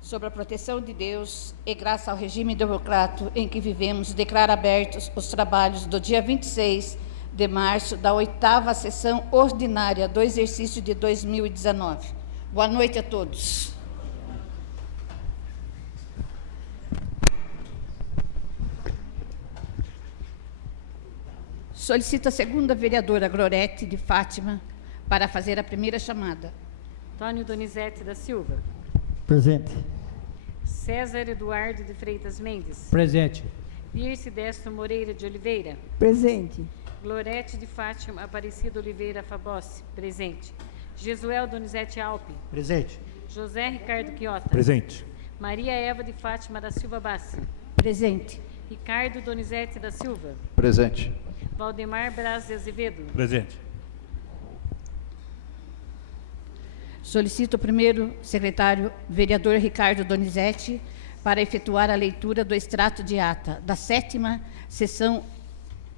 Sobre a proteção de Deus e graças ao regime democrático em que vivemos, declaro abertos os trabalhos do dia 26 de março da 8ª sessão ordinária do exercício de 2019. Boa noite a todos. Solicito a segunda vereadora Glorete de Fátima para fazer a primeira chamada. Antônio Donizete da Silva. Presente. César Eduardo de Freitas Mendes. Presente. Dirce Destro Moreira de Oliveira. Presente. Glorete de Fátima Aparecida Oliveira Fabossi. Presente. Jesuel Donizete Alpe. Presente. José Ricardo Quiota. Presente. Maria Eva de Fátima da Silva Bassi. Presente. Ricardo Donizete da Silva. Presente. Valdemar Braz de Azevedo. Presente. Solicito o primeiro secretário, vereador Ricardo Donizete, para efetuar a leitura do extrato de ata da 7ª sessão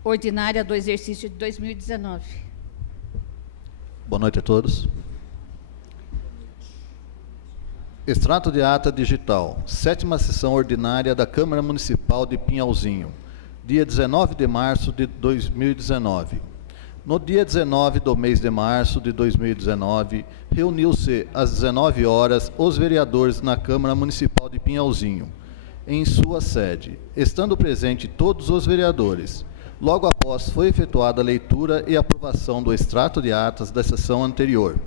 ordinária do exercício de 2019. Boa noite a todos. Extrato de ata digital, 7ª sessão ordinária da Câmara Municipal de Pinhalzinho, dia 19 de março de 2019. No dia 19 do mês de março de 2019, reuniu-se às 19 horas os vereadores na Câmara Municipal de Pinhalzinho, em sua sede, estando presente todos os vereadores. Logo após foi efetuada a leitura e aprovação do extrato de atas da sessão anterior.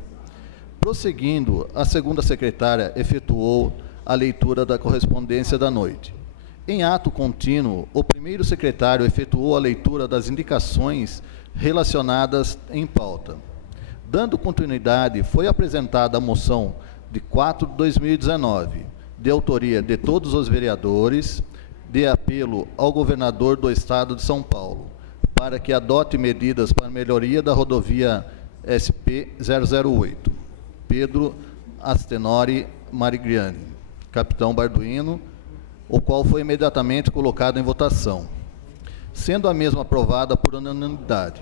Prosseguindo, a segunda secretária efetuou a leitura da correspondência da noite. Em ato contínuo, o primeiro secretário efetuou a leitura das indicações relacionadas em pauta. Dando continuidade, foi apresentada a moção de 4/2019, de autoria de todos os vereadores, de apelo ao governador do Estado de São Paulo, para que adote medidas para a melhoria da rodovia SP-008. Pedro Astenori Marigliani, capitão Barduino, o qual foi imediatamente colocado em votação, sendo a mesma aprovada por unanimidade.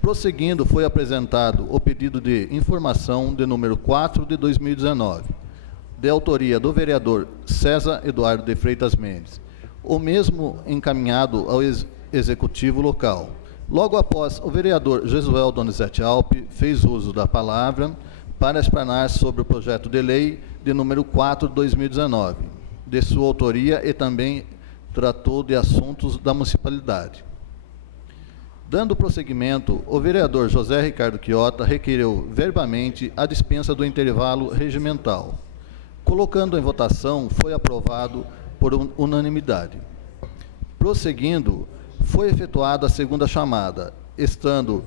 Prosseguindo, foi apresentado o pedido de informação de número 4 de 2019, de autoria do vereador César Eduardo de Freitas Mendes, o mesmo encaminhado ao executivo local. Logo após, o vereador Jesuel Donizete Alpe fez uso da palavra para explanar sobre o projeto de lei de número 4 de 2019, de sua autoria, e também tratou de assuntos da municipalidade. Dando prosseguimento, o vereador José Ricardo Quiota requereu verbalmente a dispensa do intervalo regimental. Colocando em votação, foi aprovado por unanimidade. Prosseguindo, foi efetuada a segunda chamada, estando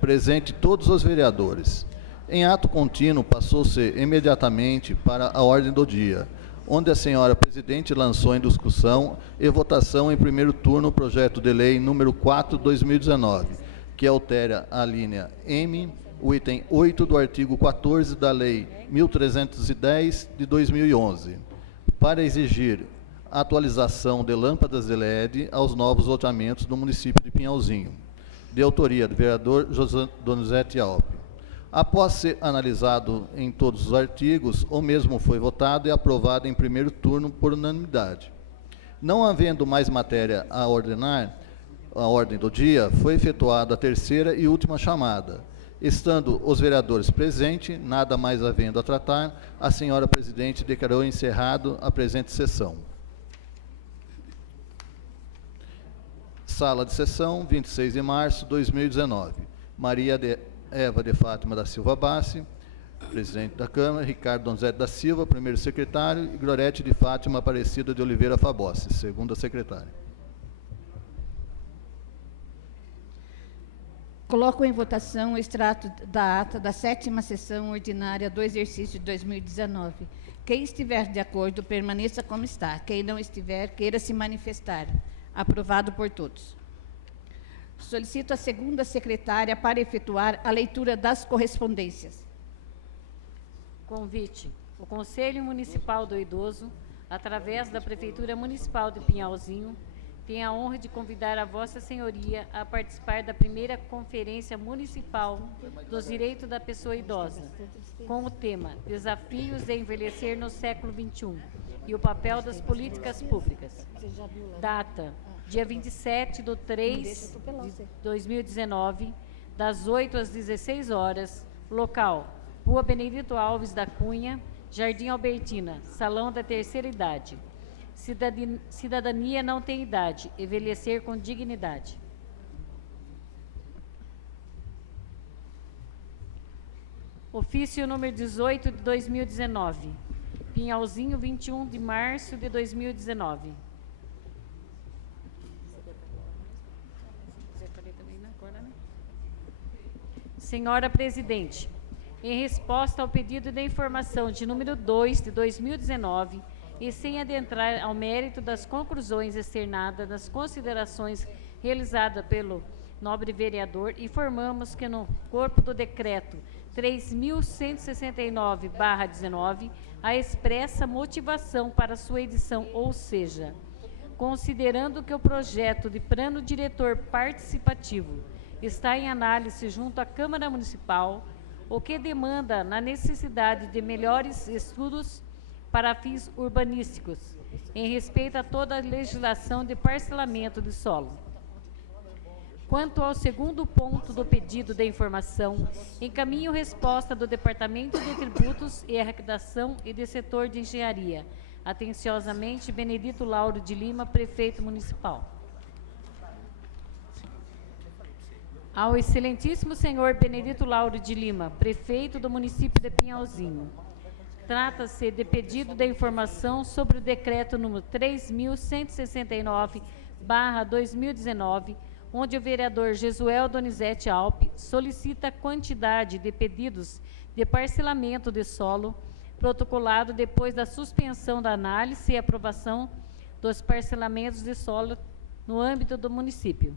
presente todos os vereadores. Em ato contínuo, passou-se imediatamente para a ordem do dia, onde a senhora presidente lançou em discussão e votação em primeiro turno o projeto de lei número 4/2019, que altera a linha M, o item 8 do artigo 14 da Lei 1310 de 2011, para exigir a atualização de lâmpadas de LED aos novos loteamentos do município de Pinhalzinho, de autoria do vereador José Donizete Alpe. Após ser analisado em todos os artigos, o mesmo foi votado e aprovado em primeiro turno por unanimidade. Não havendo mais matéria a ordenar, a ordem do dia, foi efetuada a terceira e última chamada. Estando os vereadores presentes, nada mais havendo a tratar, a senhora presidente declarou encerrado a presente sessão. Sala de sessão, 26 de março de 2019. Maria Eva de Fátima da Silva Bassi, presidente da Câmara, Ricardo Donizete da Silva, primeiro secretário, e Glorete de Fátima Aparecida de Oliveira Fabossi, segunda secretária. Coloco em votação o extrato da ata da 7ª sessão ordinária do exercício de 2019. Quem estiver de acordo, permaneça como está. Quem não estiver, queira se manifestar. Aprovado por todos. Solicito a segunda secretária para efetuar a leitura das correspondências. Convite. O Conselho Municipal do Idoso, através da Prefeitura Municipal de Pinhalzinho, tenho a honra de convidar a Vossa Senhoria a participar da primeira Conferência Municipal dos Direitos da Pessoa Idosa, com o tema Desafios de Envelhecer no Século XXI e o Papel das Políticas Públicas. Data, dia 27/3/2019, das 8 às 16 horas. Local, Rua Benedito Alves da Cunha, Jardim Albertina, Salão da Terceira Idade. Cidadania não tem idade, envelhecer com dignidade. Ofício número 18 de 2019. Pinhalzinho, 21 de março de 2019. Senhora Presidente, em resposta ao pedido de informação de número 2 de 2019, e sem adentrar ao mérito das conclusões externadas nas considerações realizadas pelo nobre vereador, informamos que no corpo do decreto 3.169/19, a expressa motivação para sua edição, ou seja, considerando que o projeto de plano diretor participativo está em análise junto à Câmara Municipal, o que demanda na necessidade de melhores estudos para fins urbanísticos, em respeito a toda a legislação de parcelamento de solo. Quanto ao segundo ponto do pedido de informação, encaminho resposta do Departamento de Tributos e Arrecadação e do Setor de Engenharia. Atenciosamente, Benedito Lauro de Lima, Prefeito Municipal. Ao excelentíssimo senhor Benedito Lauro de Lima, Prefeito do município de Pinhalzinho. Trata-se de pedido de informação sobre o decreto número 3.169/2019, onde o vereador Jesuel Donizete Alpe solicita a quantidade de pedidos de parcelamento de solo protocolado depois da suspensão da análise e aprovação dos parcelamentos de solo no âmbito do município.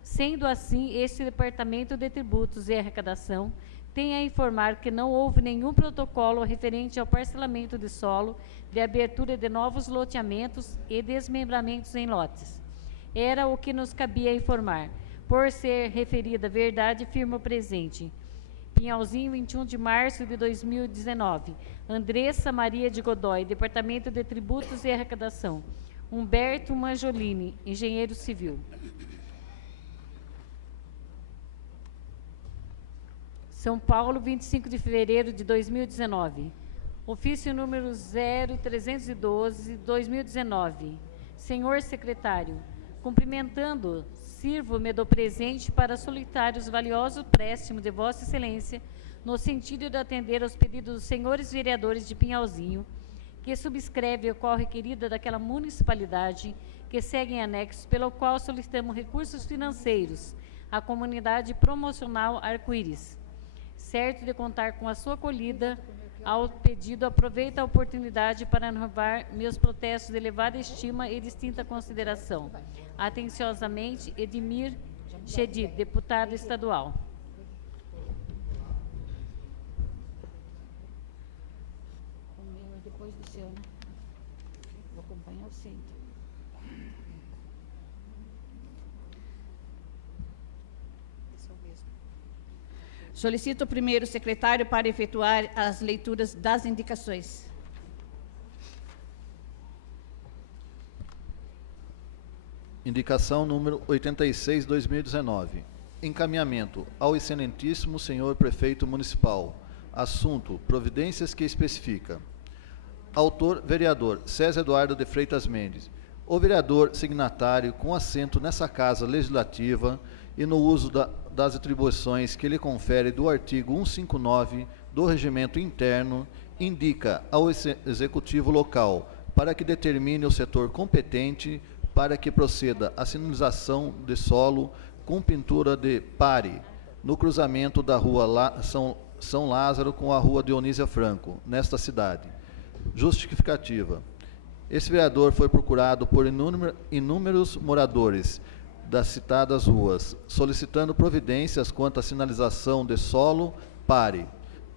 Sendo assim, este Departamento de Tributos e Arrecadação tem a informar que não houve nenhum protocolo referente ao parcelamento de solo, de abertura de novos loteamentos e desmembramentos em lotes. Era o que nos cabia informar. Por ser referida a verdade, firma o presente. Pinhalzinho, 21 de março de 2019. Andressa Maria de Godoy, Departamento de Tributos e Arrecadação. Humberto Mangiolini, engenheiro civil. São Paulo, 25 de fevereiro de 2019. Ofício número 0312, 2019. Senhor secretário, cumprimentando, sirvo-me do presente para solicitar os valiosos préstimos de Vossa Excelência, no sentido de atender aos pedidos dos senhores vereadores de Pinhalzinho, que subscreve o qual requerida daquela municipalidade, que segue em anexo, pelo qual solicitamos recursos financeiros à comunidade promocional Arco-Íris. Certo de contar com a sua acolhida ao pedido, aproveito a oportunidade para renovar meus protestos de elevada estima e distinta consideração. Atenciosamente, Edmir Chedid, deputado estadual. Depois do seu, né? Vou acompanhar o centro. Solicito o primeiro secretário para efetuar as leituras das indicações. Indicação número 86, 2019. Encaminhamento ao excelentíssimo senhor Prefeito Municipal. Assunto: providências que especifica. Autor: vereador César Eduardo de Freitas Mendes. O vereador signatário, com assento nessa Casa Legislativa e no uso das atribuições que lhe confere do artigo 159 do Regimento Interno, indica ao Executivo Local para que determine o setor competente para que proceda a sinalização de solo com pintura de pare no cruzamento da Rua São Lázaro com a Rua Dionísia Franco, nesta cidade. Justificativa. Esse vereador foi procurado por inúmeros moradores das citadas ruas, solicitando providências quanto à sinalização de solo pare,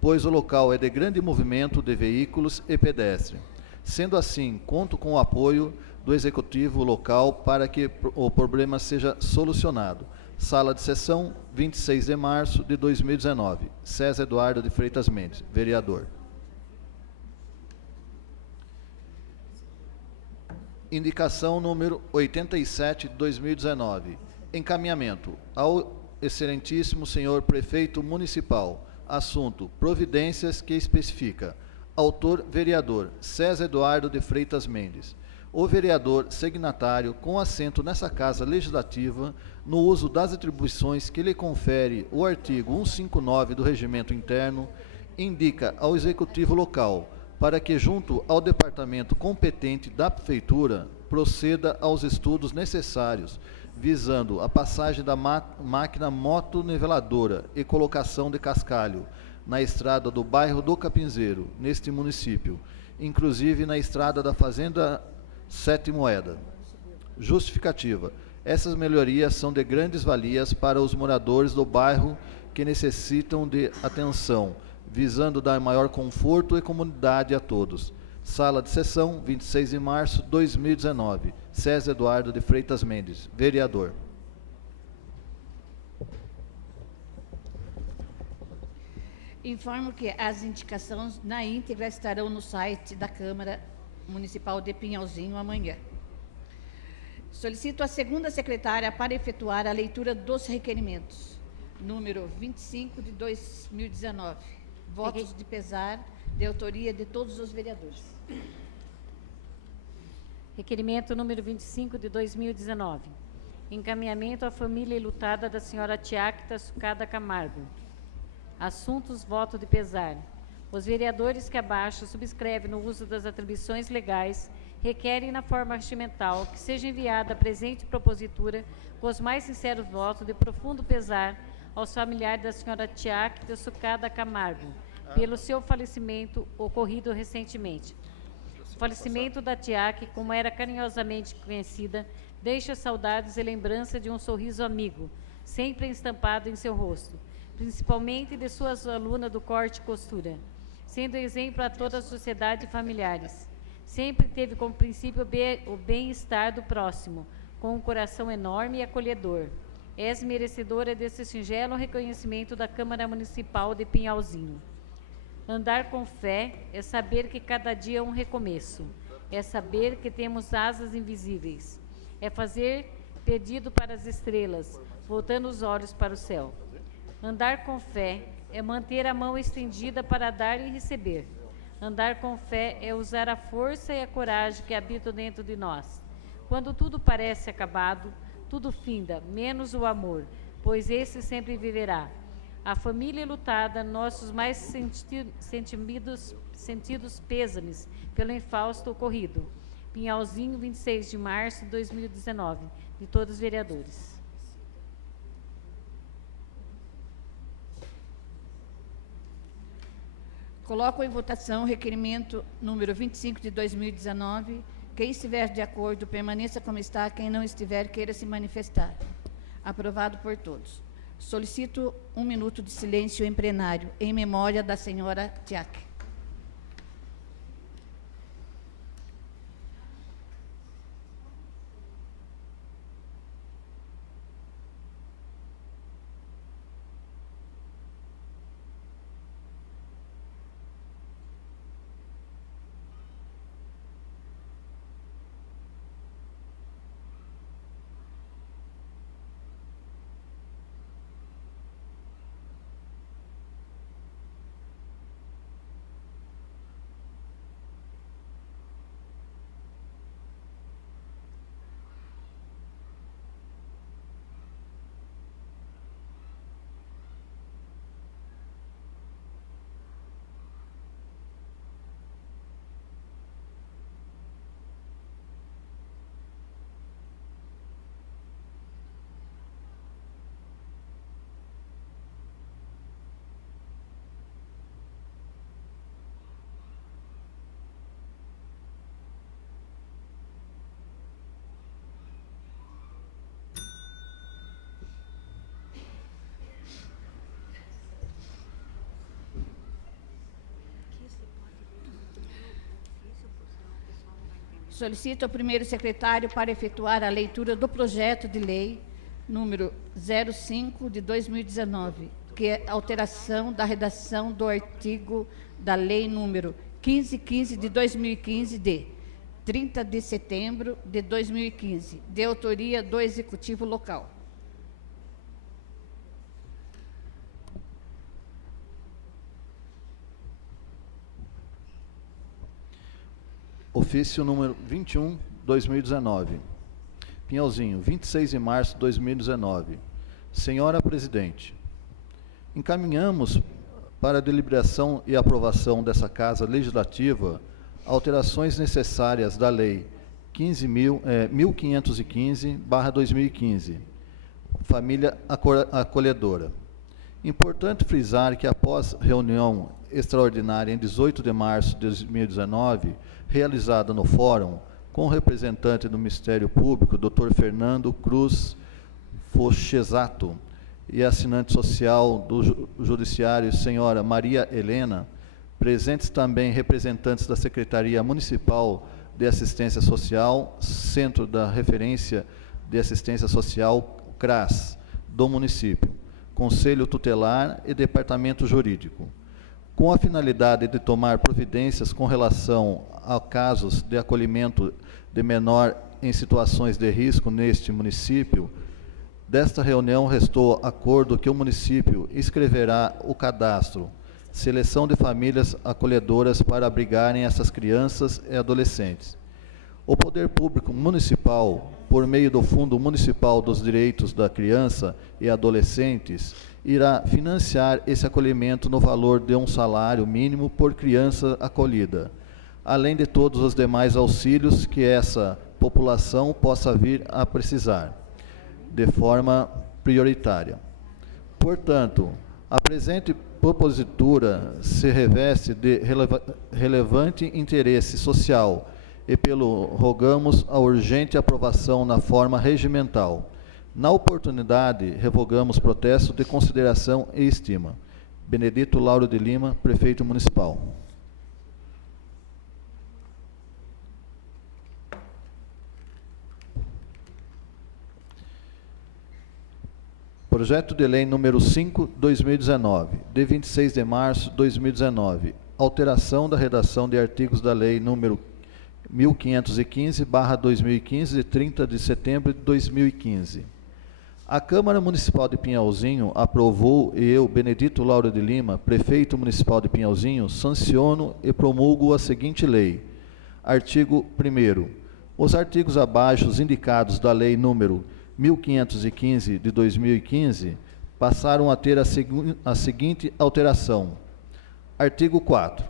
pois o local é de grande movimento de veículos e pedestres. Sendo assim, conto com o apoio do Executivo local para que o problema seja solucionado. Sala de sessão, 26 de março de 2019. César Eduardo de Freitas Mendes, vereador. Indicação número 87 de 2019. Encaminhamento ao excelentíssimo senhor prefeito municipal. Assunto: providências que especifica. Autor: vereador César Eduardo de Freitas Mendes. O vereador signatário, com assento nessa Casa Legislativa, no uso das atribuições que lhe confere o artigo 159 do Regimento Interno, indica ao Executivo local para que, junto ao departamento competente da Prefeitura, proceda aos estudos necessários, visando a passagem da máquina motoniveladora e colocação de cascalho na estrada do bairro do Capinzeiro, neste município, inclusive na estrada da Fazenda Sete Moeda. Justificativa: essas melhorias são de grandes valias para os moradores do bairro que necessitam de atenção, visando dar maior conforto e comodidade a todos. Sala de sessão, 26 de março de 2019. César Eduardo de Freitas Mendes, vereador. Informo que as indicações na íntegra estarão no site da Câmara Municipal de Pinhalzinho amanhã. Solicito a segunda secretária para efetuar a leitura dos requerimentos. Número 25 de 2019. Votos de pesar, de autoria de todos os vereadores. Requerimento número 25 de 2019. Encaminhamento à família enlutada da senhora Tiacta Sucada Camargo. Assuntos: voto de pesar. Os vereadores que abaixo subscrevem no uso das atribuições legais requerem na forma regimental que seja enviada a presente propositura com os mais sinceros votos de profundo pesar aos familiares da senhora Tiacta Sucada Camargo, pelo seu falecimento ocorrido recentemente. O falecimento da Tiac, como era carinhosamente conhecida, deixa saudades e lembrança de um sorriso amigo, sempre estampado em seu rosto, principalmente de suas alunas do corte e costura, sendo exemplo a toda a sociedade e familiares. Sempre teve como princípio o bem-estar do próximo, com um coração enorme e acolhedor. És merecedora desse singelo reconhecimento da Câmara Municipal de Pinhalzinho. Andar com fé é saber que cada dia é um recomeço. É saber que temos asas invisíveis. É fazer pedido para as estrelas, voltando os olhos para o céu. Andar com fé é manter a mão estendida para dar e receber. Andar com fé é usar a força e a coragem que habitam dentro de nós. Quando tudo parece acabado, tudo finda, menos o amor, pois esse sempre viverá. A família lutada, nossos mais sentidos pêsames pelo infausto ocorrido. Pinhalzinho, 26 de março de 2019, de todos os vereadores. Coloco em votação o requerimento número 25 de 2019. Quem estiver de acordo, permaneça como está. Quem não estiver, queira se manifestar. Aprovado por todos. Solicito 1 minuto de silêncio em plenário, em memória da senhora Tiac. Solicito ao primeiro secretário para efetuar a leitura do projeto de lei número 05 de 2019, que é alteração da redação do artigo da lei número 1515 de 2015, de 30 de setembro de 2015, de autoria do Executivo Local. Ofício número 21, 2019. Pinhalzinho, 26 de março de 2019. Senhora Presidente, encaminhamos para a deliberação e aprovação dessa Casa Legislativa alterações necessárias da Lei 15.515/2015, Família Acolhedora. Importante frisar que, após reunião extraordinária em 18 de março de 2019, realizada no Fórum, com o representante do Ministério Público, Dr. Fernando Cruz Fochesato, e assinante social do Judiciário, senhora Maria Helena, presentes também representantes da Secretaria Municipal de Assistência Social, Centro da Referência de Assistência Social, CRAS, do município, Conselho Tutelar e Departamento Jurídico, com a finalidade de tomar providências com relação a casos de acolhimento de menor em situações de risco neste município. Desta reunião restou acordo que o município escreverá o cadastro, seleção de famílias acolhedoras para abrigarem essas crianças e adolescentes. O Poder Público Municipal, por meio do Fundo Municipal dos Direitos da Criança e Adolescentes, irá financiar esse acolhimento no valor de um salário mínimo por criança acolhida, além de todos os demais auxílios que essa população possa vir a precisar, de forma prioritária. Portanto, a presente propositura se reveste de relevante interesse social e rogamos a urgente aprovação na forma regimental. Na oportunidade, revogamos protesto de consideração e estima. Benedito Lauro de Lima, Prefeito Municipal. Projeto de Lei número 5, 2019, de 26 de março de 2019. Alteração da redação de artigos da Lei número 1515/2015, de 30 de setembro de 2015. A Câmara Municipal de Pinhalzinho aprovou e eu, Benedito Lauro de Lima, Prefeito Municipal de Pinhalzinho, sanciono e promulgo a seguinte lei. Artigo 1º. Os artigos abaixo indicados da Lei número 1515 de 2015 passaram a ter a seguinte alteração. Artigo 4.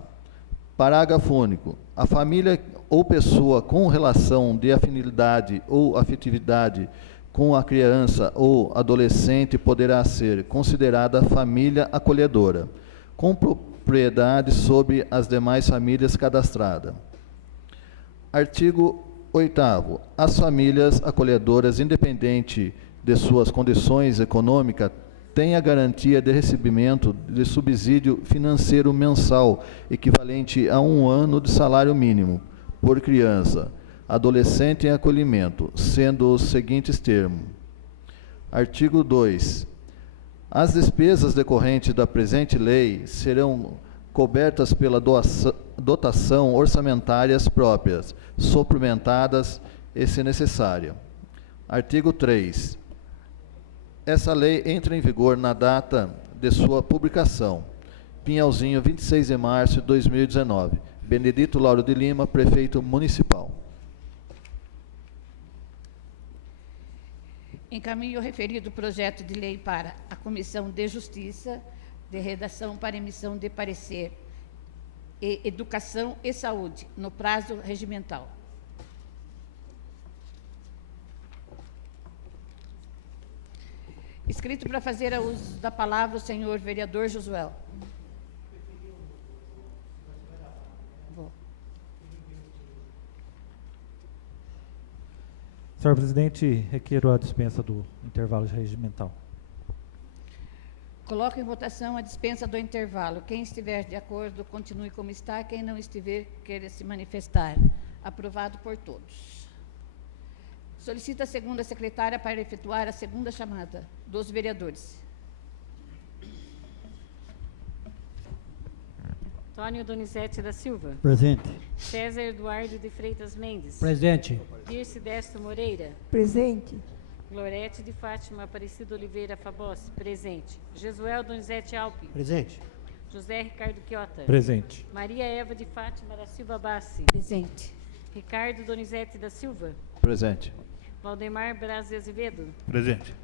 Parágrafo único. A família ou pessoa com relação de afinidade ou afetividade com a criança ou adolescente poderá ser considerada família acolhedora, com propriedade sobre as demais famílias cadastradas. Artigo 8º. As famílias acolhedoras, independente de suas condições econômicas, têm a garantia de recebimento de subsídio financeiro mensal equivalente a 1 ano de salário mínimo por criança, adolescente em acolhimento, sendo os seguintes termos. Artigo 2. As despesas decorrentes da presente lei serão cobertas pela dotação orçamentárias próprias, suplementadas e, se necessária. Artigo 3. Essa lei entra em vigor na data de sua publicação. Pinhalzinho, 26 de março de 2019. Benedito Lauro de Lima, Prefeito Municipal. Encaminho o referido projeto de lei para a Comissão de Justiça, de redação para emissão de parecer, e Educação e Saúde, no prazo regimental. Inscrito para fazer uso da palavra o senhor vereador Josuel. Senhor presidente, requeiro a dispensa do intervalo regimental. Coloco em votação a dispensa do intervalo. Quem estiver de acordo, continue como está. Quem não estiver, queira se manifestar. Aprovado por todos. Solicito a segunda secretária para efetuar a segunda chamada dos vereadores. Antônio Donizete da Silva. Presente. César Eduardo de Freitas Mendes. Presente. Dirce Destro Moreira. Presente. Glorete de Fátima Aparecida Oliveira Fabossi. Presente. Jesuel Donizete Alpe. Presente. José Ricardo Quiota. Presente. Maria Eva de Fátima da Silva Bassi. Presente. Ricardo Donizete da Silva. Presente. Valdemar Braz de Azevedo. Presente.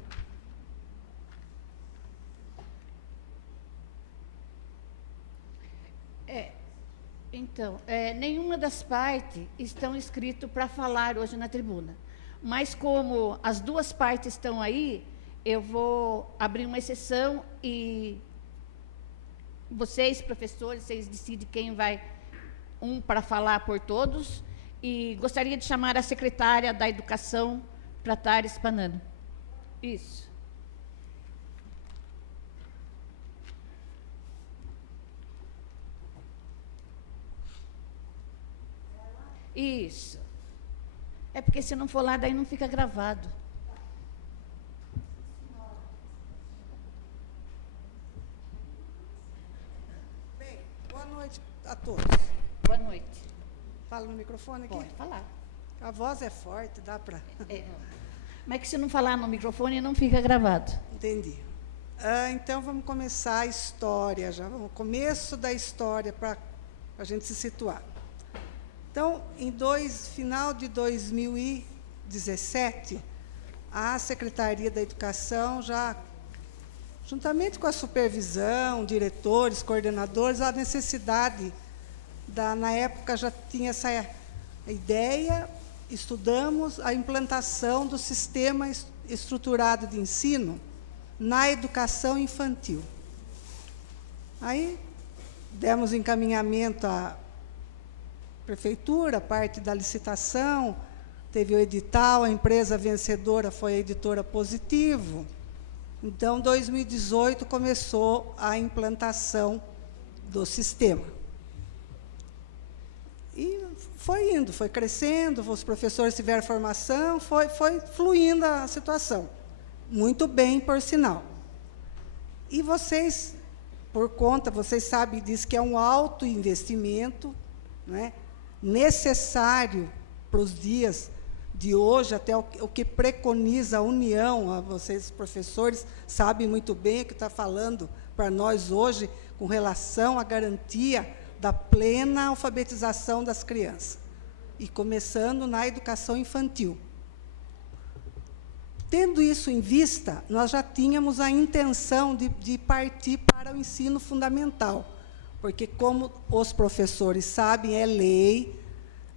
Então, nenhuma das partes estão inscritas para falar hoje na tribuna. Mas como as duas partes estão aí, eu vou abrir uma exceção e vocês, professores, vocês decidem quem vai, para falar por todos. E gostaria de chamar a secretária da Educação para estar explanando. Isso. Isso. É porque se não for lá, daí não fica gravado. Bem, boa noite a todos. Boa noite. Fala no microfone aqui. Pode falar. A voz é forte, dá para... Mas que se não falar no microfone, não fica gravado. Entendi. Então, vamos começar a história já. O começo da história para a gente se situar. Então, final de 2017, a Secretaria da Educação já, juntamente com a supervisão, diretores, coordenadores, a necessidade, na época já tinha essa ideia, estudamos a implantação do sistema estruturado de ensino na educação infantil. Aí, demos encaminhamento à prefeitura, a parte da licitação, teve o edital, a empresa vencedora foi a Editora Positivo. Então, em 2018, começou a implantação do sistema. E foi indo, foi crescendo, os professores tiveram formação, foi fluindo a situação. Muito bem, por sinal. E vocês, vocês sabem disso, que é um alto investimento, né, necessário para os dias de hoje, até o que preconiza a União, vocês, professores, sabem muito bem o que está falando para nós hoje, com relação à garantia da plena alfabetização das crianças, e começando na educação infantil. Tendo isso em vista, nós já tínhamos a intenção de partir para o ensino fundamental, porque, como os professores sabem, é lei,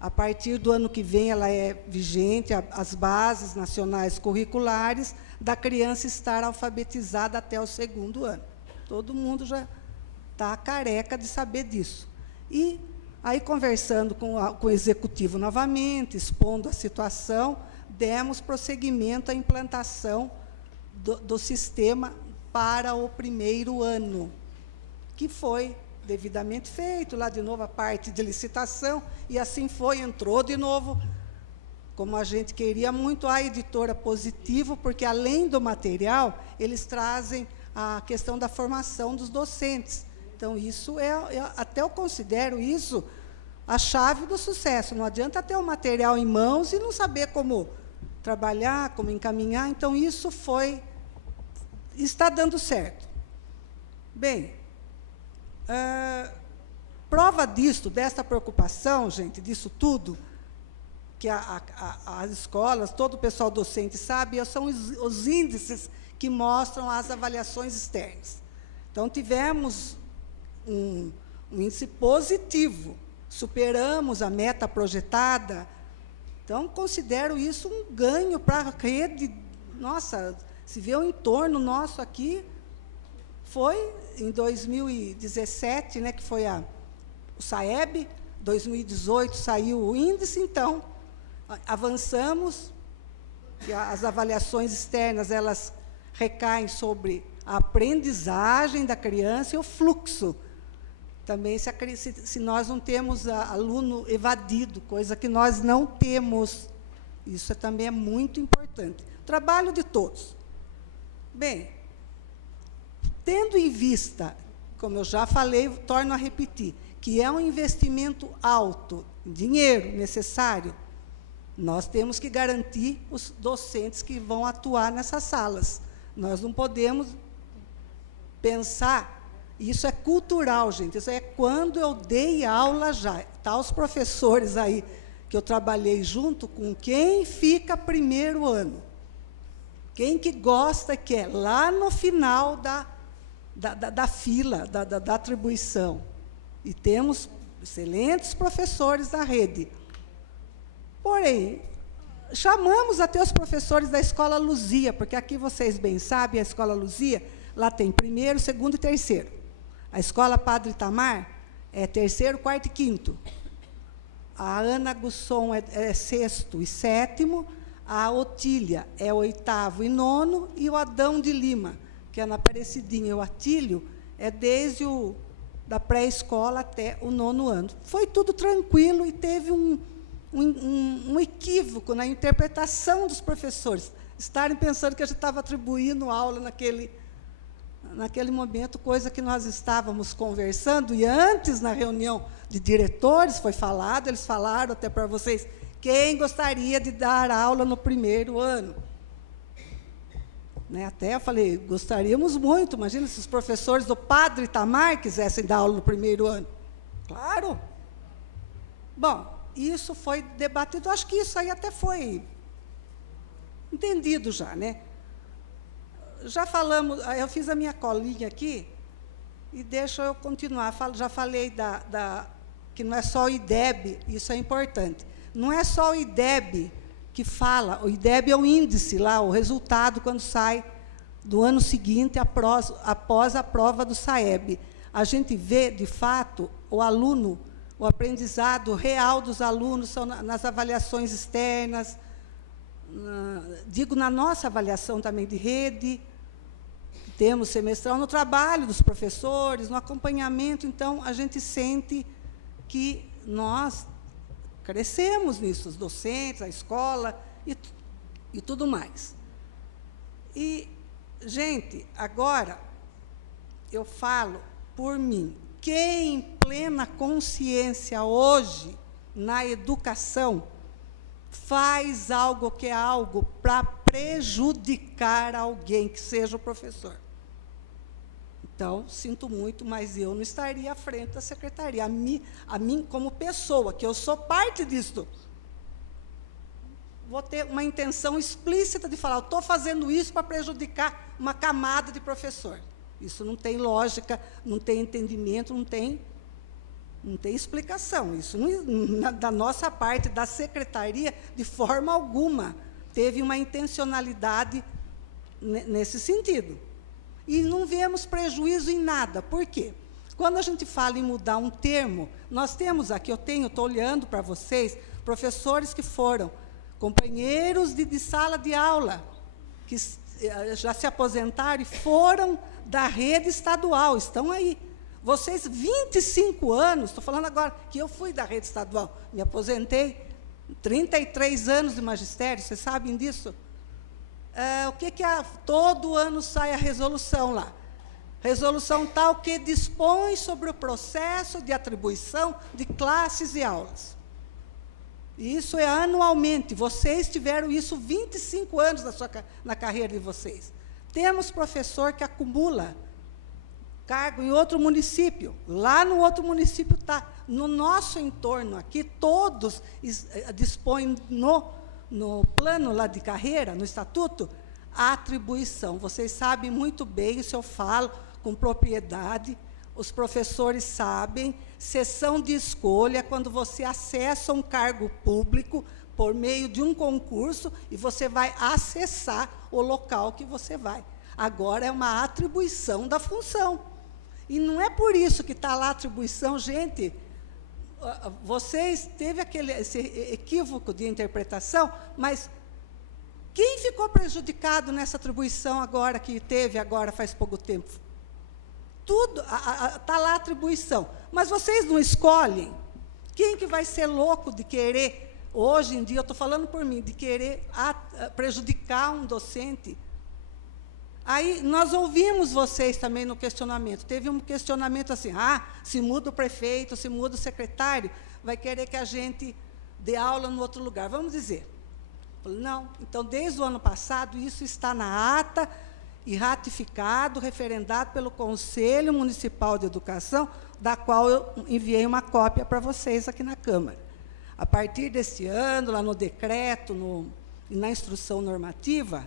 a partir do ano que vem ela é vigente, as bases nacionais curriculares, da criança estar alfabetizada até o 2º ano. Todo mundo já está careca de saber disso. E aí, conversando com o executivo novamente, expondo a situação, demos prosseguimento à implantação do sistema para o 1º ano, que foi devidamente feito, lá de novo a parte de licitação, e assim foi, entrou de novo, como a gente queria muito, a Editora Positivo, porque, além do material, eles trazem a questão da formação dos docentes. Então, isso até eu considero isso a chave do sucesso. Não adianta ter o material em mãos e não saber como trabalhar, como encaminhar. Então, isso está dando certo. Bem, prova disso, dessa preocupação, gente, disso tudo, que as escolas, todo o pessoal docente sabe, são os índices que mostram as avaliações externas. Então, tivemos um índice positivo, superamos a meta projetada. Então, considero isso um ganho para a rede. Nossa, se vê o entorno nosso aqui, foi em 2017, né, que foi o SAEB, 2018 saiu o índice, então, avançamos, e as avaliações externas, elas recaem sobre a aprendizagem da criança e o fluxo Também se nós não temos aluno evadido, coisa que nós não temos. Isso também é muito importante. Trabalho de todos. Bem, tendo em vista, como eu já falei, torno a repetir, que é um investimento alto, dinheiro necessário, nós temos que garantir os docentes que vão atuar nessas salas. Nós não podemos pensar, isso é cultural, gente, isso é quando eu dei aula já. Tá os professores aí, que eu trabalhei junto com quem fica primeiro ano. Quem que gosta, quer, lá no final da fila, da atribuição. E temos excelentes professores da rede. Porém, chamamos até os professores da Escola Luzia, porque aqui vocês bem sabem, a Escola Luzia, lá tem primeiro, segundo e terceiro. A Escola Padre Itamar é terceiro, quarto e quinto. A Ana Gusson é sexto e sétimo, a Otília é oitavo e nono, e o Adão de Lima, que é na Aparecidinha, o Atílio, é desde da pré-escola até o nono ano. Foi tudo tranquilo e teve um equívoco na interpretação dos professores, estarem pensando que a gente estava atribuindo aula naquele momento, coisa que nós estávamos conversando, e antes, na reunião de diretores, foi falado, eles falaram até para vocês, quem gostaria de dar aula no primeiro ano. Né? Até eu falei, gostaríamos muito, imagina se os professores do Padre Itamar quisessem dar aula no primeiro ano. Claro. Bom, isso foi debatido, acho que isso aí até foi entendido já, né? Já falamos, eu fiz a minha colinha aqui, e deixa eu continuar. Já falei que não é só o IDEB, isso é importante. Não é só o IDEB que fala, o IDEB é o índice lá, o resultado quando sai do ano seguinte, após a prova do SAEB. A gente vê, de fato, o aluno, o aprendizado real dos alunos são nas avaliações externas, digo, na nossa avaliação também de rede, temos semestral, no trabalho dos professores, no acompanhamento. Então, a gente sente que nós crescemos nisso, os docentes, a escola e tudo mais. E, gente, agora, eu falo por mim, quem em plena consciência hoje, na educação, faz algo que é algo para prejudicar alguém, que seja o professor. Então, sinto muito, mas eu não estaria à frente da secretaria. A mim como pessoa, que eu sou parte disso, vou ter uma intenção explícita de falar, eu estou fazendo isso para prejudicar uma camada de professor. Isso não tem lógica, não tem entendimento, não tem explicação. Isso, da nossa parte, da secretaria, de forma alguma, teve uma intencionalidade nesse sentido. E não vemos prejuízo em nada. Por quê? Quando a gente fala em mudar um termo, nós temos aqui, estou olhando para vocês, professores que foram companheiros de sala de aula, que já se aposentaram e foram da rede estadual, estão aí. Vocês, 25 anos, estou falando agora que eu fui da rede estadual, me aposentei, 33 anos de magistério, vocês sabem disso? Todo ano sai a resolução lá. Resolução tal que dispõe sobre o processo de atribuição de classes e aulas. Isso é anualmente. Vocês tiveram isso 25 anos na carreira de vocês. Temos professor que acumula cargo em outro município. Lá no outro município está. No nosso entorno aqui, todos dispõem no plano lá de carreira, no estatuto, a atribuição. Vocês sabem muito bem, isso eu falo com propriedade, os professores sabem, sessão de escolha, quando você acessa um cargo público por meio de um concurso e você vai acessar o local que você vai. Agora é uma atribuição da função. E não é por isso que está lá a atribuição, gente. Vocês teve esse equívoco de interpretação, mas quem ficou prejudicado nessa atribuição agora, que teve agora faz pouco tempo? Tudo, está lá a atribuição. Mas vocês não escolhem. Quem que vai ser louco de querer, hoje em dia, eu estou falando por mim, de querer prejudicar um docente? Aí, nós ouvimos vocês também no questionamento. Teve um questionamento assim, se muda o prefeito, se muda o secretário, vai querer que a gente dê aula no outro lugar. Vamos dizer. Não. Então, desde o ano passado, isso está na ata e ratificado, referendado pelo Conselho Municipal de Educação, da qual eu enviei uma cópia para vocês aqui na Câmara. A partir deste ano, lá no decreto, e na instrução normativa,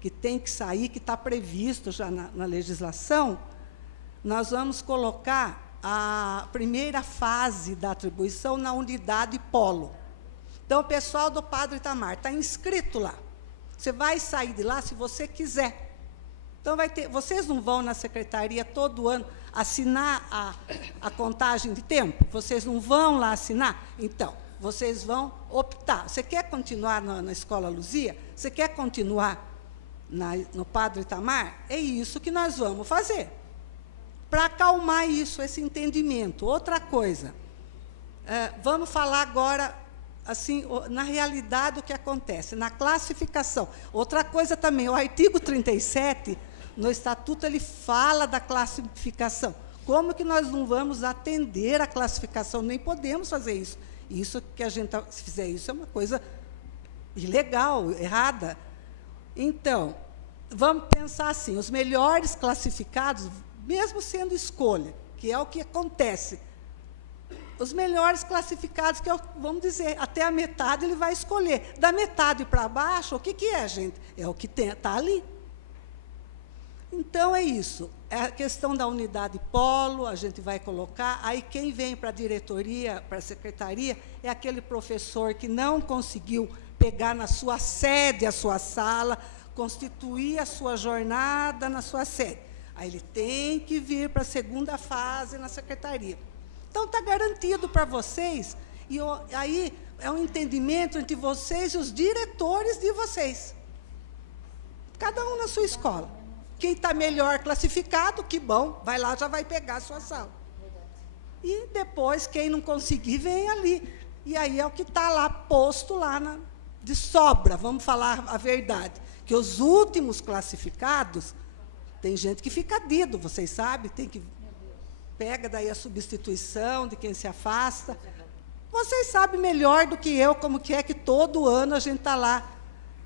que tem que sair, que está previsto já na legislação, nós vamos colocar a primeira fase da atribuição na unidade polo. Então, o pessoal do Padre Itamar está inscrito lá. Você vai sair de lá se você quiser. Então, vocês não vão na secretaria todo ano assinar a contagem de tempo? Vocês não vão lá assinar? Então, vocês vão optar. Você quer continuar na Escola Luzia? Você quer continuar no Padre Itamar? É isso que nós vamos fazer. Para acalmar isso, esse entendimento. Outra coisa, vamos falar agora, assim, na realidade, o que acontece, na classificação. Outra coisa também, o artigo 37, no Estatuto, ele fala da classificação. Como que nós não vamos atender a classificação? Nem podemos fazer isso. Isso que a gente, se fizer isso, é uma coisa ilegal, errada. Então, vamos pensar assim, os melhores classificados, mesmo sendo escolha, que é o que acontece, os melhores classificados, que vamos dizer, até a metade ele vai escolher. Da metade para baixo, o que é, gente? É o que está ali. Então, é isso. É a questão da unidade polo, a gente vai colocar. Aí, quem vem para a diretoria, para a secretaria, é aquele professor que não conseguiu pegar na sua sede a sua sala, constituir a sua jornada na sua sede. Aí, ele tem que vir para a segunda fase na secretaria. Então, está garantido para vocês, e aí é um entendimento entre vocês e os diretores de vocês. Cada um na sua escola. Quem está melhor classificado, que bom, vai lá, já vai pegar a sua sala. E depois, quem não conseguir, vem ali. E aí é o que está lá, posto lá de sobra, vamos falar a verdade. Que os últimos classificados, tem gente que fica dido, vocês sabem, tem que pega daí a substituição de quem se afasta. Vocês sabem melhor do que eu como que é que todo ano a gente está lá.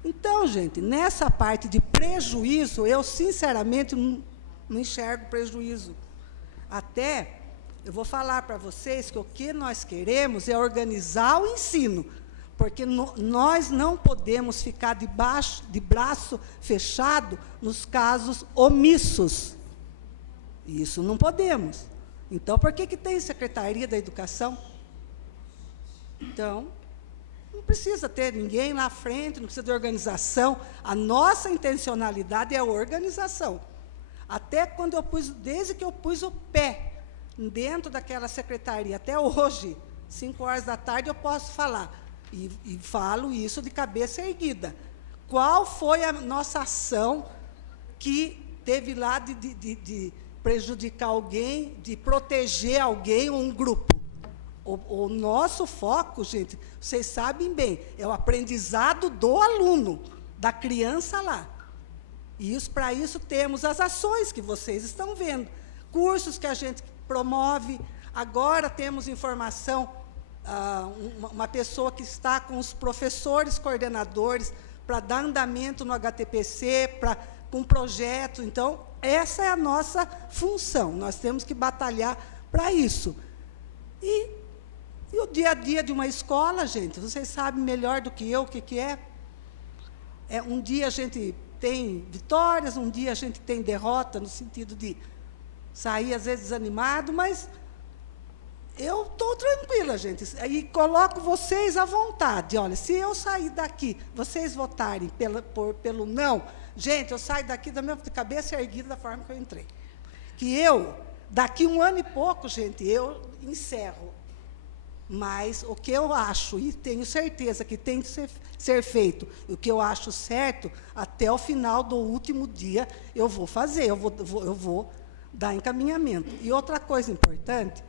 Então, gente, nessa parte de prejuízo, eu, sinceramente, não enxergo prejuízo. Até, eu vou falar para vocês que o que nós queremos é organizar o ensino, porque nós não podemos ficar de braço fechado nos casos omissos. Isso não podemos. Então, por que tem Secretaria da Educação? Então, não precisa ter ninguém lá à frente, não precisa de organização. A nossa intencionalidade é a organização. Até quando desde que eu pus o pé dentro daquela secretaria, até hoje, 5 horas da tarde, eu posso falar. E falo isso de cabeça erguida. Qual foi a nossa ação que teve lá de prejudicar alguém, de proteger alguém ou um grupo? O nosso foco, gente, vocês sabem bem, é o aprendizado do aluno, da criança lá. E para isso temos as ações que vocês estão vendo, cursos que a gente promove. Agora temos informação, uma pessoa que está com os professores coordenadores para dar andamento no HTPC, com projetos. Então, essa é a nossa função, nós temos que batalhar para isso. E o dia a dia de uma escola, gente, vocês sabem melhor do que eu o que é. Um dia a gente tem vitórias, um dia a gente tem derrota, no sentido de sair, às vezes, desanimado, mas eu estou tranquila, gente. E coloco vocês à vontade. Olha, se eu sair daqui, vocês votarem pelo não, gente, eu saio daqui da minha cabeça erguida da forma que eu entrei. Que daqui 1 ano e pouco, gente, eu encerro. Mas o que eu acho, e tenho certeza que tem que ser feito, o que eu acho certo, até o final do último dia, eu vou fazer, eu vou dá encaminhamento. E outra coisa importante,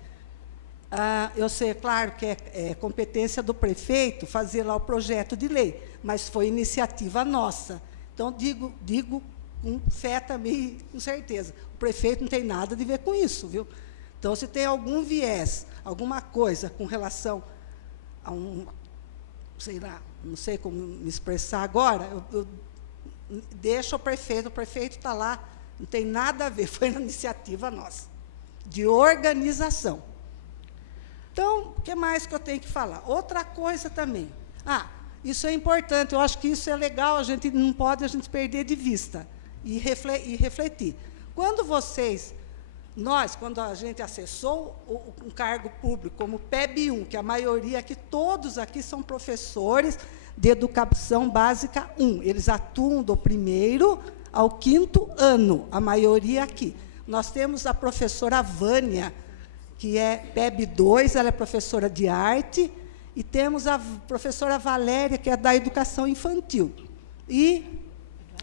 eu sei, claro, que é competência do prefeito fazer lá o projeto de lei, mas foi iniciativa nossa. Então, digo com fé também, com certeza. O prefeito não tem nada a ver com isso, viu? Então, se tem algum viés, alguma coisa com relação a sei lá, não sei como me expressar agora, eu deixo o prefeito está lá, não tem nada a ver, foi uma iniciativa nossa, de organização. Então, o que mais que eu tenho que falar? Outra coisa também. Isso é importante, eu acho que isso é legal, a gente não pode perder de vista e refletir. Quando quando a gente acessou um cargo público como PEB 1, que a maioria aqui, todos aqui são professores de Educação Básica 1, eles atuam do 1º ao 5º ano, a maioria aqui. Nós temos a professora Vânia, que é PEB 2, ela é professora de arte, e temos a professora Valéria, que é da Educação Infantil. E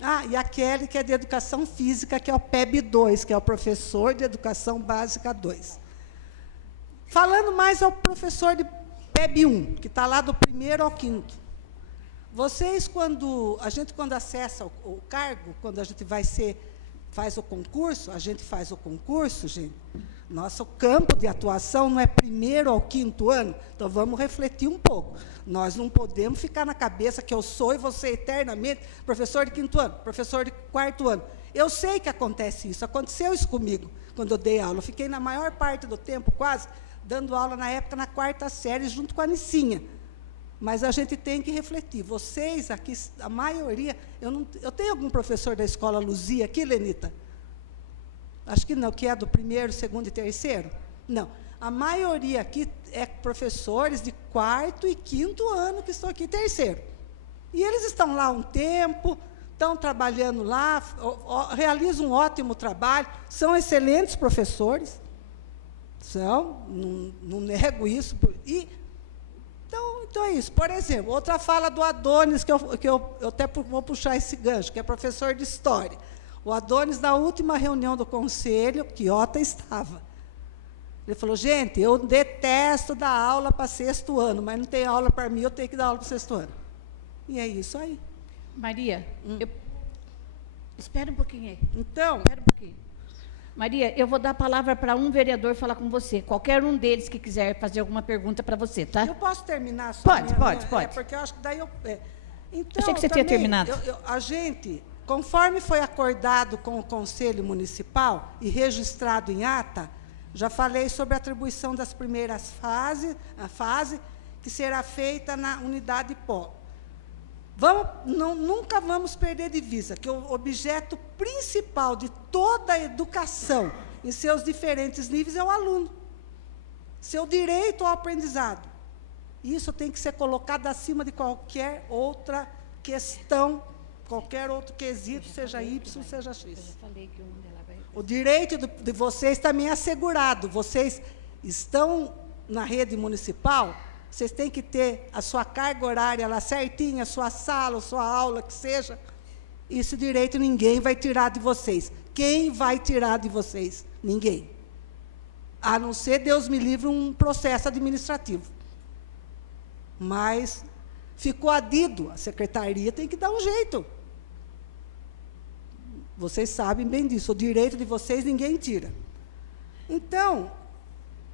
a Kelly, que é de Educação Física, que é o PEB 2, que é o professor de Educação Básica 2. Falando mais ao professor de PEB 1, que está lá do 1º ao 5º. Vocês, quando acessa o cargo, quando a gente faz o concurso, gente, nosso campo de atuação não é 1º ao 5º ano, então vamos refletir um pouco. Nós não podemos ficar na cabeça que eu sou e você eternamente professor de 5º ano, professor de 4º ano. Eu sei que acontece isso, aconteceu isso comigo, quando eu dei aula. Eu fiquei, na maior parte do tempo, quase, dando aula, na época, na 4ª série, junto com a Nicinha. Mas a gente tem que refletir. Vocês aqui, a maioria... Eu tenho algum professor da Escola Luzia aqui, Lenita? Acho que não, que é do 1º, 2º e 3º? Não. A maioria aqui é professores de 4º e 5º ano que estão aqui, 3º. E eles estão lá um tempo, estão trabalhando lá, realizam um ótimo trabalho, são excelentes professores, não nego isso. Então, é isso. Por exemplo, outra fala do Adonis, que eu até vou puxar esse gancho, que é professor de História. O Adonis, na última reunião do conselho, Quiota estava. Ele falou, gente, eu detesto dar aula para 6º ano, mas não tem aula para mim, eu tenho que dar aula para 6º ano. E é isso aí. Maria, espera um pouquinho aí. Então, Espera um pouquinho. Maria, eu vou dar a palavra para um vereador falar com você. Qualquer um deles que quiser fazer alguma pergunta para você, tá? eu posso terminar? Pode. Porque eu acho que daí então, Achei que você tinha terminado. A gente, conforme foi acordado com o Conselho Municipal e registrado em ata, já falei sobre a atribuição das primeiras fases, a fase que será feita na unidade polo. Nunca vamos perder de vista que o objeto principal de toda a educação, em seus diferentes níveis, é o aluno. Seu direito ao aprendizado. Isso tem que ser colocado acima de qualquer outra questão, qualquer outro quesito, seja Y, seja X. O direito de vocês também é assegurado. Vocês estão na rede municipal, vocês têm que ter a sua carga horária lá certinha, a sua sala, a sua aula, que seja. Esse direito ninguém vai tirar de vocês. Quem vai tirar de vocês? Ninguém. A não ser, Deus me livre, um processo administrativo. Mas ficou adido, a secretaria tem que dar um jeito. Vocês sabem bem disso, o direito de vocês ninguém tira. Então,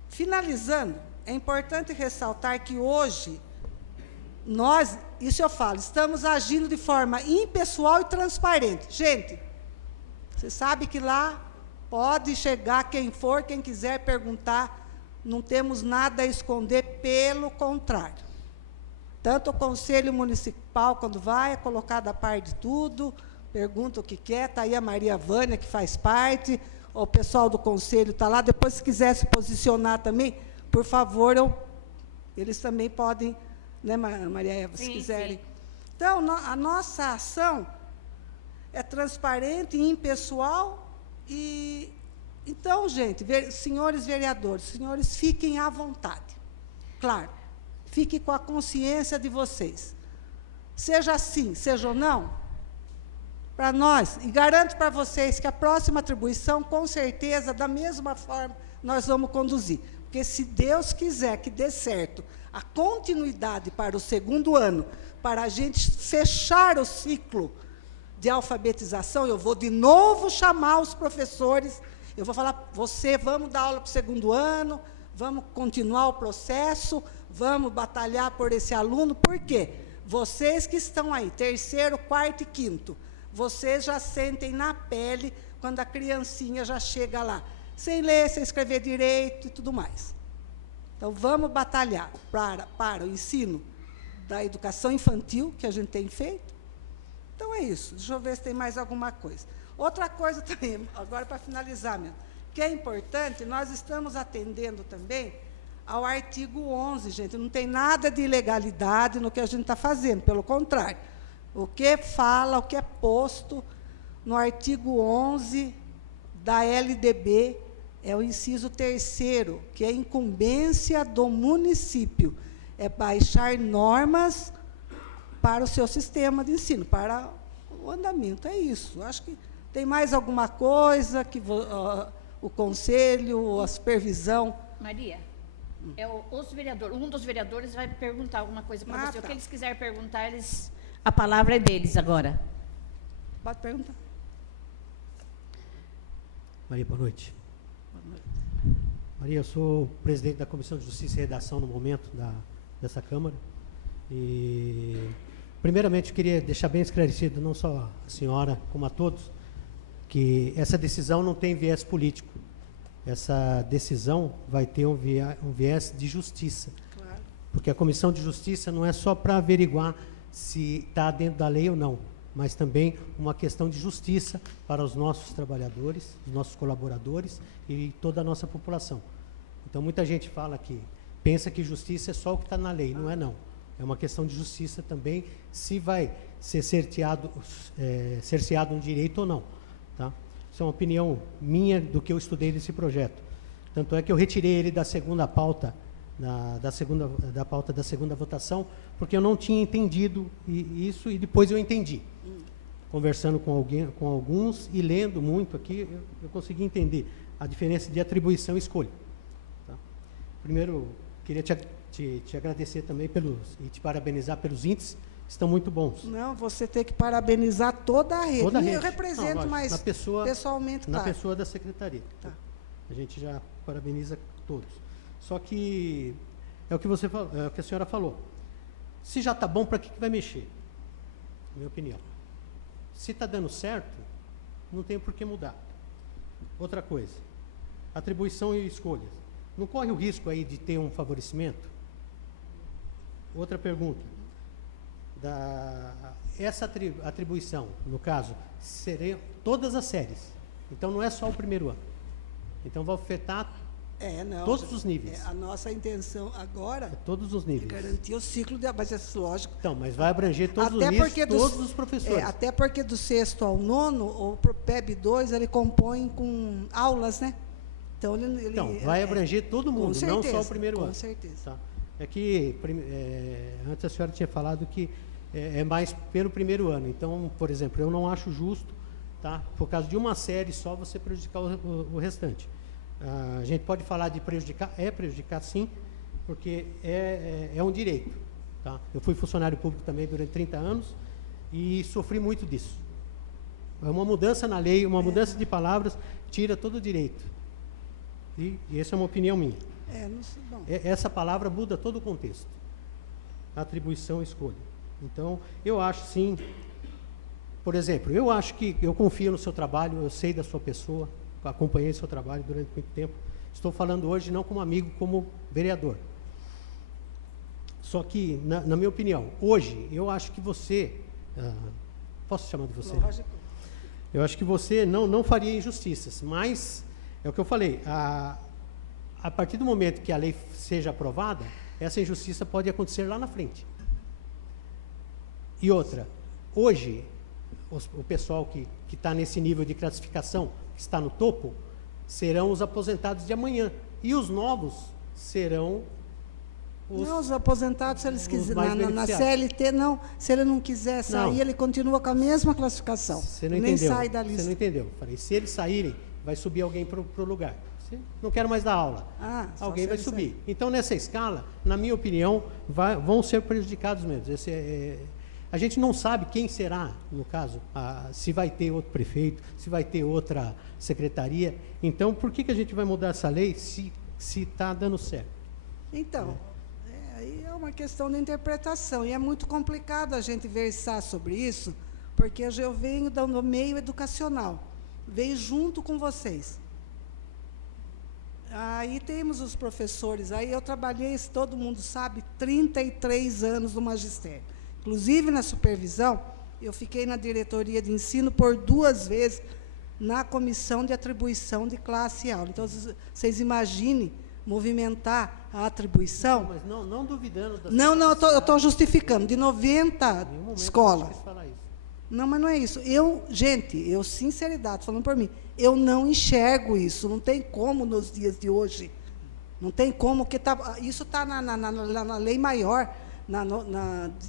finalizando, é importante ressaltar que hoje, nós, isso eu falo, estamos agindo de forma impessoal e transparente. Gente, você sabe que lá pode chegar quem for, quem quiser perguntar, não temos nada a esconder, pelo contrário. Tanto o Conselho Municipal, quando vai, é colocado a par de tudo, pergunta o que quer, está aí a Maria Vânia, que faz parte, o pessoal do Conselho está lá, depois, se quiser se posicionar também, por favor, eles também podem, né, Maria Eva, se quiserem. Sim. Então, a nossa ação é transparente e impessoal. Então, gente, senhores vereadores, senhores, fiquem à vontade. Claro, fiquem com a consciência de vocês. Seja assim, seja ou não, para nós. E garanto para vocês que a próxima atribuição, com certeza, da mesma forma, nós vamos conduzir. Porque se Deus quiser que dê certo a continuidade para o segundo ano, para a gente fechar o ciclo de alfabetização, eu vou de novo chamar os professores, eu vou falar, vamos dar aula para o segundo ano, vamos continuar o processo, vamos batalhar por esse aluno. Por quê? Vocês que estão aí, terceiro, quarto e quinto, vocês já sentem na pele quando a criancinha já chega lá, sem ler, sem escrever direito e tudo mais. Então, vamos batalhar para o ensino da educação infantil, que a gente tem feito. Então, é isso. Deixa eu ver se tem mais alguma coisa. Outra coisa também, agora para finalizar mesmo, que é importante, nós estamos atendendo também ao artigo 11, gente. Não tem nada de ilegalidade no que a gente está fazendo, pelo contrário. O que fala, o que é posto no artigo 11 da LDB é o inciso 3º, que é incumbência do município, é baixar normas para o seu sistema de ensino, para o andamento. É isso. Acho que tem mais alguma coisa que o conselho, a supervisão... Maria, um dos vereadores vai perguntar alguma coisa para você. Tá. O que eles quiserem perguntar, a palavra é deles agora. Pode perguntar. Maria, boa noite. Maria, eu sou presidente da Comissão de Justiça e Redação no momento dessa Câmara. E, primeiramente, eu queria deixar bem esclarecido, não só a senhora, como a todos, que essa decisão não tem viés político. Essa decisão vai ter um viés de justiça. Claro. Porque a Comissão de Justiça não é só para averiguar se está dentro da lei ou não, mas também uma questão de justiça para os nossos trabalhadores, os nossos colaboradores e toda a nossa população. Então, muita gente fala que pensa que justiça é só o que está na lei. Não é, não. É uma questão de justiça também, se vai ser cerceado um direito ou não. Tá? Isso é uma opinião minha do que eu estudei desse projeto. Tanto é que eu retirei ele da segunda pauta, da pauta da segunda votação, porque eu não tinha entendido isso e depois eu entendi. Conversando com alguns e lendo muito aqui, eu consegui entender a diferença de atribuição e escolha. Tá? Primeiro, queria te agradecer também e te parabenizar pelos índices, estão muito bons. Não, você tem que parabenizar toda a rede. Toda a rede. Eu represento, não, mas pessoalmente, na claro. pessoa da secretaria. Tá. A gente já parabeniza todos. Só que é o que é o que a senhora falou. Se já está bom, para que vai mexer? Minha opinião. Se está dando certo, não tem por que mudar. Outra coisa, atribuição e escolhas. Não corre o risco aí de ter um favorecimento? Outra pergunta. Essa atribuição, no caso, seriam todas as séries. Então, não é só o primeiro ano. Então, vai afetar todos os níveis. A nossa intenção agora todos os é níveis. garantir o ciclo de... Mas é lógico. Então, mas vai abranger todos os Até níveis, porque todos os professores. Até porque do 6º ao 9º, o PEB 2, ele compõe com aulas, né? Então, vai abranger todo mundo, certeza, não só o primeiro ano. Com certeza. Tá? É que, antes a senhora tinha falado que é mais pelo primeiro ano. Então, por exemplo, eu não acho justo, tá? Por causa de uma série só, você prejudicar o restante. A gente pode falar de prejudicar sim, porque é um direito. Tá? Eu fui funcionário público também durante 30 anos e sofri muito disso. É uma mudança na lei, uma mudança de palavras, tira todo o direito. E essa é uma opinião minha. Bom. Essa palavra muda todo o contexto. Atribuição e escolha. Então, eu acho sim, por exemplo, eu acho que eu confio no seu trabalho, eu sei da sua pessoa, acompanhei seu trabalho durante muito tempo. Estou falando hoje não como amigo, como vereador. Só que, na minha opinião, hoje, eu acho que você... posso chamar de você? Lógico. Eu acho que você não faria injustiças, mas, é o que eu falei, a partir do momento que a lei seja aprovada, essa injustiça pode acontecer lá na frente. E outra, hoje, o pessoal que está nesse nível de classificação, que está no topo, serão os aposentados de amanhã. E os novos serão Não, os aposentados, se eles os quiserem, mais na beneficiados. CLT, não. Se ele não quiser sair, Não. ele continua com a mesma classificação. Você não Nem entendeu. sai da Você lista. não entendeu. Falei, se eles saírem, vai subir alguém para o lugar. Se não quero mais dar aula. Ah, só Alguém se vai ele subir. sair. Então, nessa escala, na minha opinião, vão ser prejudicados mesmo. A gente não sabe quem será, no caso, se vai ter outro prefeito, se vai ter outra secretaria. Então, por que a gente vai mudar essa lei se está dando certo? Então, aí é uma questão de interpretação. E é muito complicado a gente versar sobre isso, porque eu venho do meio educacional. Venho junto com vocês. Aí temos os professores. Aí eu trabalhei, todo mundo sabe, 33 anos no magistério. Inclusive, na supervisão, eu fiquei na diretoria de ensino por 2 vezes na comissão de atribuição de classe e aula. Então, vocês imaginem movimentar a atribuição. Mas não duvidando da Não, eu estou justificando. De 90 Em nenhum momento escolas. eu quis falar isso. Não, mas não é isso. Eu, sinceridade, falando por mim, eu não enxergo isso. Não tem como nos dias de hoje. Não tem como, porque isso está na lei maior,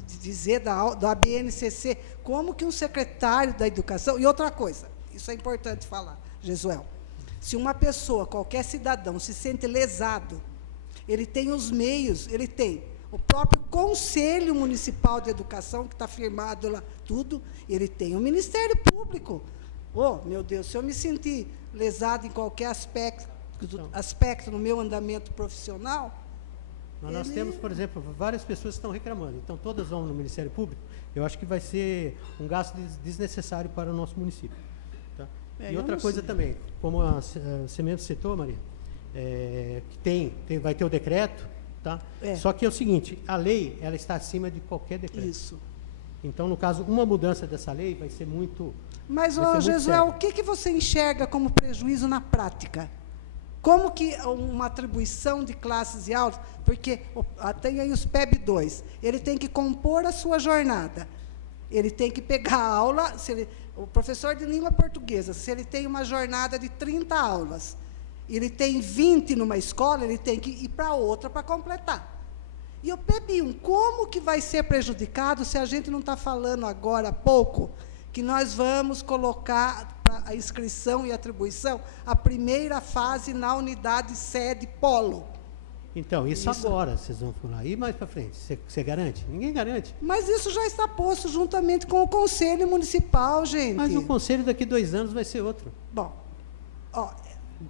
de dizer da ABNCC, como que um secretário da educação... E outra coisa, isso é importante falar, Jesuel. Se uma pessoa, qualquer cidadão, se sente lesado, ele tem os meios, ele tem o próprio Conselho Municipal de Educação, que está firmado lá, tudo, ele tem o Ministério Público. Oh, meu Deus, se eu me sentir lesado em qualquer aspecto no meu andamento profissional... Nós temos, por exemplo, várias pessoas que estão reclamando. Então, todas vão no Ministério Público. Eu acho que vai ser um gasto desnecessário para o nosso município. Tá? E outra coisa também, como você mesmo citou, Maria, que vai ter o decreto, tá? Só que é o seguinte, a lei ela está acima de qualquer decreto. Isso. Então, no caso, uma mudança dessa lei vai ser muito... Mas, vai ser muito Jesuel, sério. o que você enxerga como prejuízo na prática? Como que uma atribuição de classes e aulas, porque tem aí os PEB 2, ele tem que compor a sua jornada, ele tem que pegar a aula, o professor de língua portuguesa, se ele tem uma jornada de 30 aulas, ele tem 20 numa escola, ele tem que ir para outra para completar. E o PEB 1, como que vai ser prejudicado se a gente não está falando agora há pouco que nós vamos colocar para a inscrição e atribuição a primeira fase na unidade sede polo? Então, isso agora vocês vão falar. E mais para frente, você garante? Ninguém garante. Mas isso já está posto juntamente com o Conselho Municipal, gente. Mas o conselho daqui 2 anos vai ser outro. Bom,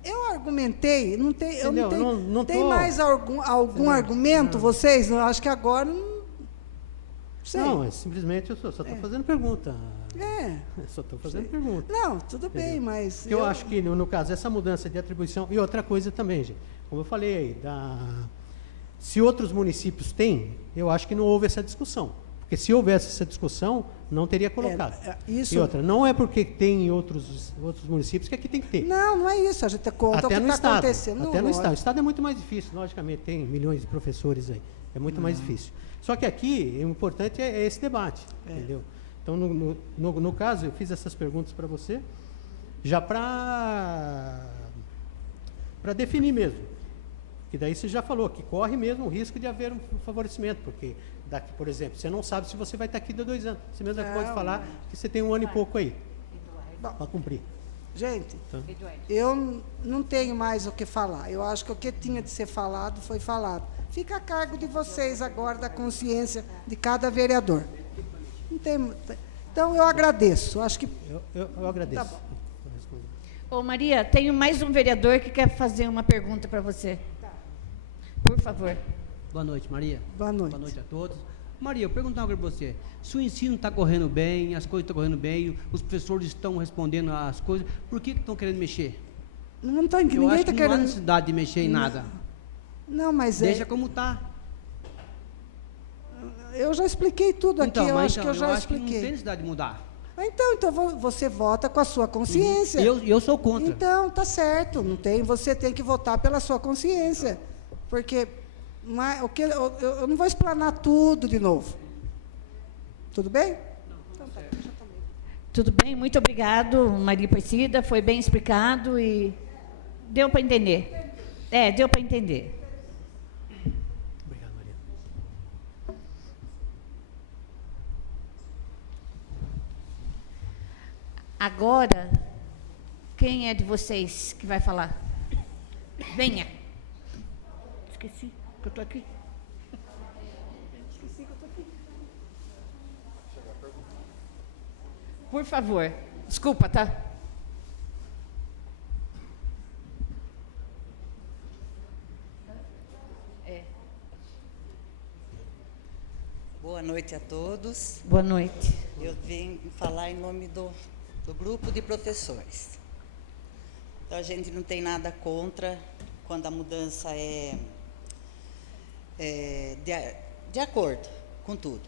eu argumentei, eu não Entendeu? tenho, Não tem tô- mais algum argumento, vocês? Eu acho que agora não sei. Não, é simplesmente eu só estou fazendo pergunta. Só estou fazendo pergunta. Não, tudo bem, mas... Eu acho que, no caso, essa mudança de atribuição... E outra coisa também, gente, como eu falei aí, se outros municípios têm, eu acho que não houve essa discussão. Porque se houvesse essa discussão, não teria colocado. isso... E outra, não é porque tem em outros municípios que aqui tem que ter. Não é isso, a gente conta Até o que no está Estado. acontecendo. Até no Estado. O lógico. Estado é muito mais difícil, logicamente, tem milhões de professores aí. É muito mais difícil. Só que aqui, o importante é esse debate, entendeu? Então, no caso, eu fiz essas perguntas para você, já para definir mesmo. Que daí você já falou que corre mesmo o risco de haver um favorecimento, porque, daqui, por exemplo, você não sabe se você vai estar aqui daqui a 2 anos. Você mesmo pode falar que você tem 1 ano e pouco aí para cumprir. Gente, Então, eu não tenho mais o que falar. Eu acho que o que tinha de ser falado foi falado. Fica a cargo de vocês agora, da consciência de cada vereador. Não tem, então, eu agradeço. Acho que... eu agradeço. Tá bom. Vou responder. Ô, Maria, tenho mais um vereador que quer fazer uma pergunta para você. Por favor. Boa noite, Maria. Boa noite. Boa noite a todos. Maria, eu pergunto uma coisa para você. Se o ensino está correndo bem, as coisas estão correndo bem, os professores estão respondendo às coisas, por que estão querendo mexer? Não está ninguém Eu acho está que não há querendo... necessidade de mexer em nada. Não, mas Deixa como está. eu já expliquei tudo aqui. Então, Eu mas acho que eu já não tem expliquei. necessidade de mudar. Então você vota com a sua consciência. Eu sou contra. Então, tá certo. Não tem, você tem que votar pela sua consciência. Porque eu não vou explanar tudo de novo. Tudo bem? Tudo bem, muito obrigado, Maria Aparecida. Foi bem explicado e deu para entender. Deu para entender. Obrigado, Maria. Agora, quem é de vocês que vai falar? Venha. Esqueci que eu estou aqui. Esqueci que eu estou aqui. Por favor. Desculpa, tá? Boa noite a todos. Boa noite. Eu vim falar em nome do grupo de professores. Então, a gente não tem nada contra quando a mudança é de acordo com tudo.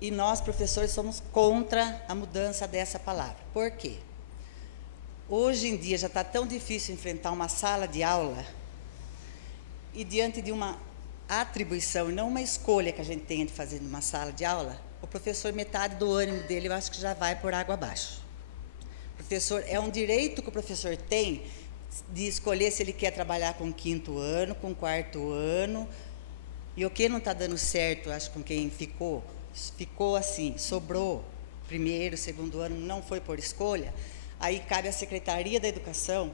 E nós, professores, somos contra a mudança dessa palavra. Por quê? Hoje em dia já está tão difícil enfrentar uma sala de aula e diante de uma atribuição e não uma escolha que a gente tenha de fazer numa sala de aula, o professor, metade do ânimo dele, eu acho que já vai por água abaixo. Professor, é um direito que o professor tem de escolher se ele quer trabalhar com 5º ano, com 4º ano, e o que não está dando certo, acho, com quem ficou assim, sobrou 1º, 2º ano, não foi por escolha, aí cabe à Secretaria da Educação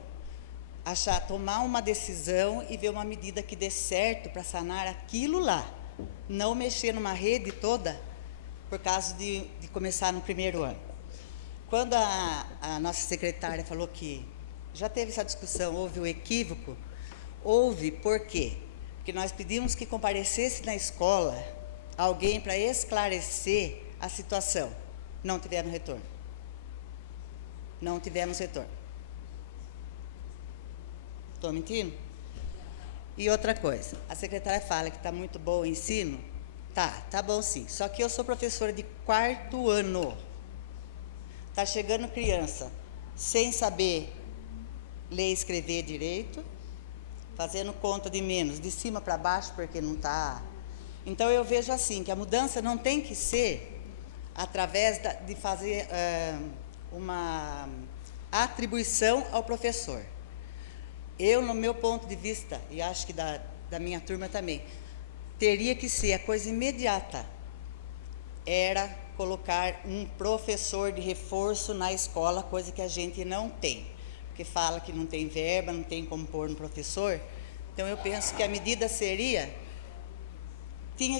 tomar uma decisão e ver uma medida que dê certo para sanar aquilo lá, não mexer numa rede toda por causa de começar no 1º ano. Quando a nossa secretária falou que já teve essa discussão, houve um equívoco, houve por quê? Porque nós pedimos que comparecesse na escola alguém para esclarecer a situação. Não tivemos retorno. Não tivemos retorno. Estou mentindo? E outra coisa, a secretária fala que está muito bom o ensino. Tá bom sim. Só que eu sou professora de 4º ano. Está chegando criança sem saber ler e escrever direito, fazendo conta de menos, de cima para baixo, porque não está. Então, eu vejo assim, que a mudança não tem que ser através de fazer uma atribuição ao professor. Eu, no meu ponto de vista, e acho que da minha turma também, teria que ser a coisa imediata, era colocar um professor de reforço na escola, coisa que a gente não tem, porque fala que não tem verba, não tem como pôr um professor. Então, eu penso que a medida tinha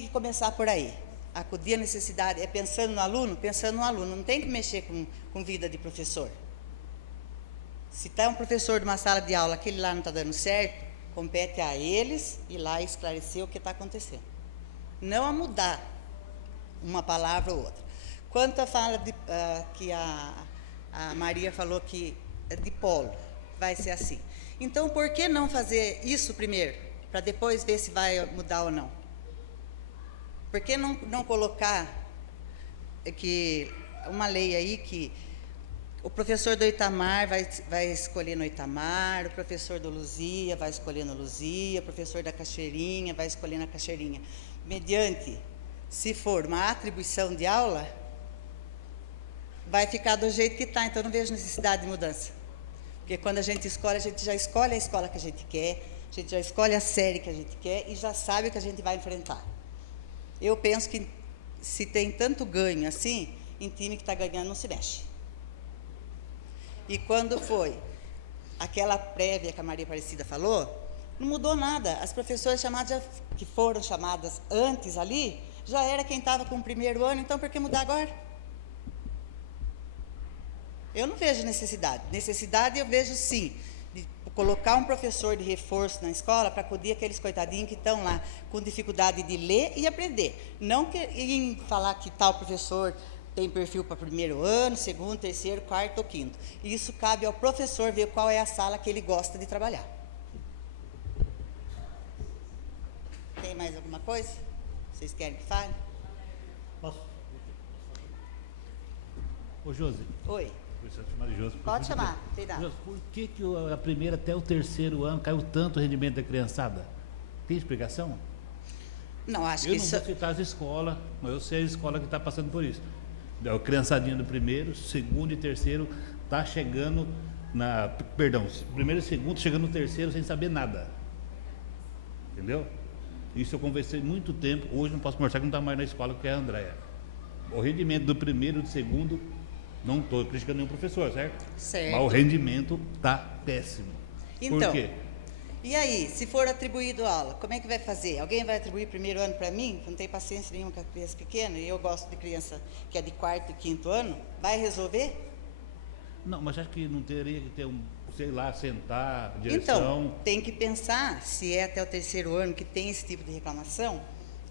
que começar por aí, acudir a necessidade, pensando no aluno, não tem que mexer com vida de professor. Se está um professor de uma sala de aula, aquele lá não está dando certo, compete a eles ir lá esclarecer o que está acontecendo. Não a mudar uma palavra ou outra. Quanto à fala que a Maria falou que é de polo, vai ser assim. Então, por que não fazer isso primeiro, para depois ver se vai mudar ou não? Por que não colocar uma lei aí que o professor do Itamar vai escolher no Itamar, o professor do Luzia vai escolher no Luzia, o professor da Cachoeirinha vai escolher na Cachoeirinha. Mediante, se for uma atribuição de aula, vai ficar do jeito que está. Então, não vejo necessidade de mudança. Porque quando a gente já escolhe a escola que a gente quer, a gente já escolhe a série que a gente quer e já sabe o que a gente vai enfrentar. Eu penso que, se tem tanto ganho assim, em time que está ganhando não se mexe. E quando foi aquela prévia que a Maria Aparecida falou, não mudou nada. As professoras que foram chamadas antes ali, já era quem estava com o 1º ano, então por que mudar agora? Eu não vejo necessidade. Necessidade eu vejo sim, de colocar um professor de reforço na escola para acudir aqueles coitadinhos que estão lá com dificuldade de ler e aprender. Não em falar que tal professor tem perfil para 1º ano, 2º, 3º, 4º ou 5º. Isso cabe ao professor ver qual é a sala que ele gosta de trabalhar. Tem mais alguma coisa? Vocês querem que fale? Posso? Ô, Josi. Oi. Josi, pode chamar, tem nada. Josi, por que a 1º até o 3º ano caiu tanto o rendimento da criançada? Tem explicação? Não, acho que isso... Eu não vou citar as escolas, mas eu sei a escola que está passando por isso. O criançadinho do 1º, 2º e 3º está chegando perdão, 1º e 2º chegando no 3º sem saber nada. Entendeu? Isso eu conversei muito tempo, hoje não posso mostrar que não está mais na escola, que é a Andréia. O rendimento do 1º e do 2º Não estou criticando nenhum professor, certo? Certo. Mas o rendimento está péssimo. Então, Por quê? e aí, se for atribuído aula, como é que vai fazer? Alguém vai atribuir primeiro ano para mim? Eu não tenho paciência nenhuma com a criança pequena, e eu gosto de criança que é de 4º e 5º ano. Vai resolver? Não, mas acho que não teria que ter sei lá, sentar, direção. Então, tem que pensar, se é até o 3º ano que tem esse tipo de reclamação,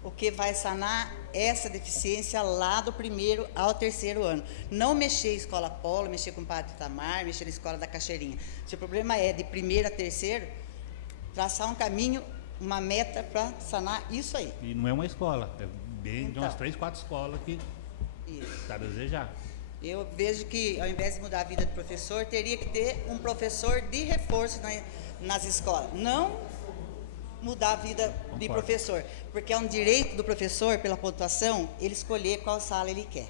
o que vai sanar essa deficiência lá do 1º ao 3º ano. Não mexer em escola polo, mexer com o Padre Itamar, mexer na escola da Cachoeirinha. Se o problema é de 1º a 3º, traçar um caminho, uma meta para sanar isso aí. E não é uma escola, é bem de umas Então. 3, 4 escolas que está a desejar. Eu vejo que, ao invés de mudar a vida do professor, teria que ter um professor de reforço nas escolas. Não mudar a vida de Concordo. professor, porque é um direito do professor, pela pontuação, ele escolher qual sala ele quer.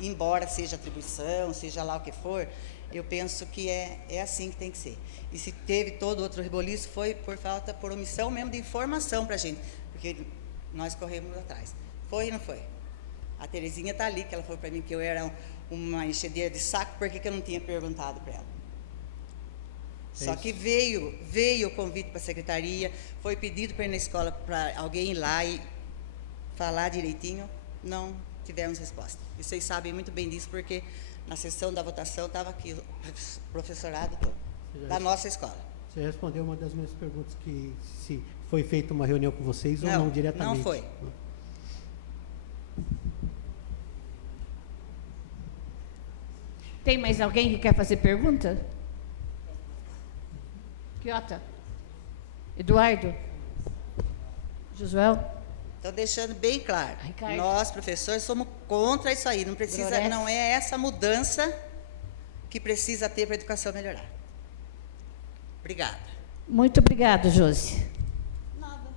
Embora seja atribuição, seja lá o que for, eu penso que é assim que tem que ser. E se teve todo outro reboliço, foi por omissão mesmo de informação para a gente, porque nós corremos atrás. Foi ou não foi? A Terezinha está ali, que ela falou para mim que eu era uma enxadeira de saco, por que eu não tinha perguntado para ela? Só que veio o convite para a secretaria, foi pedido para ir na escola para alguém ir lá e falar direitinho, não tivemos resposta. E vocês sabem muito bem disso, porque na sessão da votação estava aqui o professorado todo, da nossa escola. Você respondeu uma das minhas perguntas, que se foi feita uma reunião com vocês ou não diretamente. Não foi. Tem mais alguém que quer fazer pergunta? Quiota? Eduardo? Josuel? Estou deixando bem claro, Ricardo. nós, professores, somos contra isso aí, Gorete. não é essa mudança que precisa ter para a educação melhorar. Obrigada. Muito obrigada, Josi. Nada.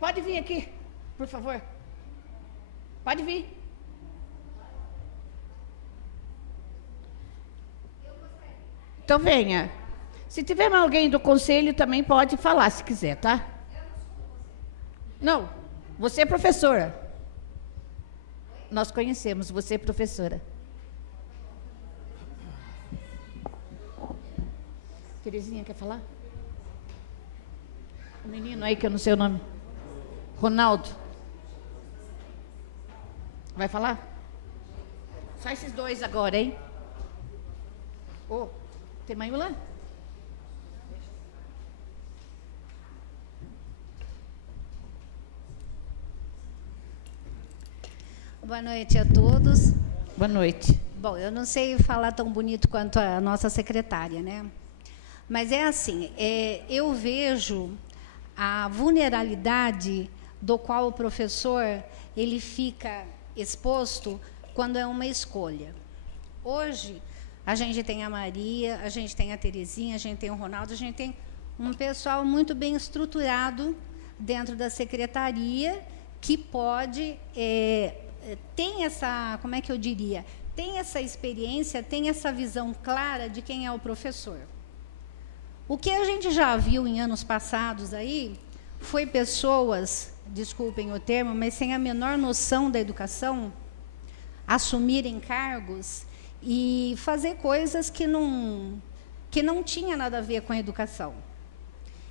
Pode vir aqui, por favor. Pode vir. Então venha. Se tiver alguém do conselho, também pode falar, se quiser, tá? Não, você é professora. Nós conhecemos, você é professora. Terezinha, quer falar? O menino aí, que eu não sei o nome. Ronaldo. Vai falar? Só esses dois agora, hein? Ô, tem mais um lá? Boa noite a todos. Boa noite. Bom, eu não sei falar tão bonito quanto a nossa secretária, né? Mas é assim, eu vejo a vulnerabilidade do qual o professor ele fica exposto quando é uma escolha. Hoje, a gente tem a Maria, a gente tem a Terezinha, a gente tem o Ronaldo, a gente tem um pessoal muito bem estruturado dentro da secretaria que pode, tem essa, como é que eu diria, tem essa experiência, tem essa visão clara de quem é o professor. O que a gente já viu em anos passados aí foi pessoas, desculpem o termo, mas sem a menor noção da educação, assumirem cargos e fazer coisas que não tinha nada a ver com a educação.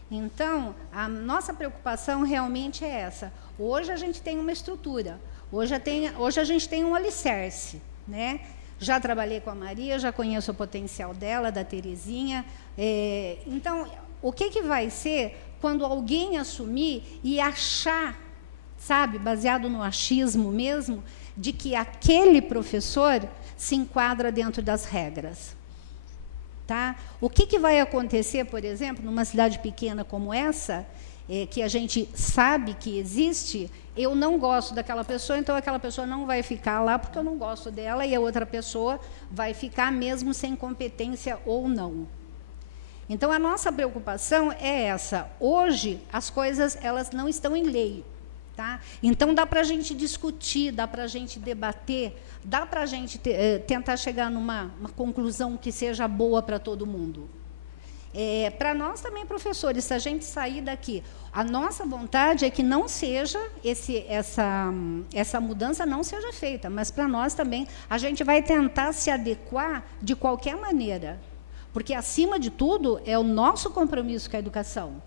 Então, a nossa preocupação realmente é essa. Hoje a gente tem uma estrutura, hoje a gente tem um alicerce, né? Já trabalhei com a Maria, já conheço o potencial dela, da Terezinha. Então, o que vai ser quando alguém assumir e achar, sabe, baseado no achismo mesmo, de que aquele professor se enquadra dentro das regras? Tá? O que vai acontecer, por exemplo, numa cidade pequena como essa, que a gente sabe que existe, eu não gosto daquela pessoa, então aquela pessoa não vai ficar lá porque eu não gosto dela, e a outra pessoa vai ficar mesmo sem competência ou não. Então, a nossa preocupação é essa. Hoje, as coisas elas não estão em lei. Tá? Então, dá para a gente discutir, dá para a gente debater, dá para a gente tentar chegar numa conclusão que seja boa para todo mundo. Para nós também, professores, se a gente sair daqui, a nossa vontade é que não seja essa mudança não seja feita, mas para nós também a gente vai tentar se adequar de qualquer maneira, porque acima de tudo é o nosso compromisso com a educação.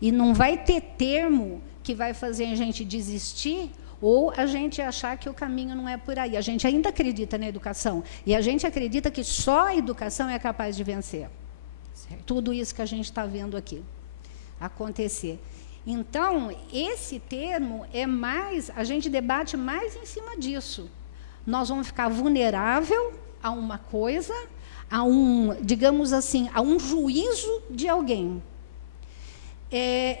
E não vai ter termo que vai fazer a gente desistir ou a gente achar que o caminho não é por aí. A gente ainda acredita na educação e a gente acredita que só a educação é capaz de vencer. Tudo isso que a gente está vendo aqui acontecer. Então, esse termo é mais, a gente debate mais em cima disso. Nós vamos ficar vulnerável a uma coisa, digamos assim, a um juízo de alguém.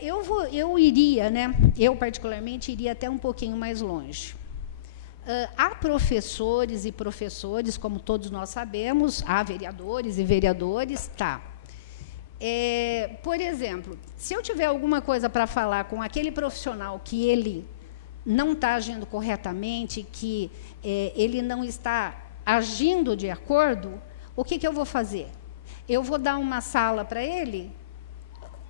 Eu iria, né? Eu particularmente iria até um pouquinho mais longe. Há professores e professores, como todos nós sabemos, há vereadores e vereadores, tá. Por exemplo, se eu tiver alguma coisa para falar com aquele profissional que ele não está agindo corretamente, que ele não está agindo de acordo, o que eu vou fazer? Eu vou dar uma sala para ele,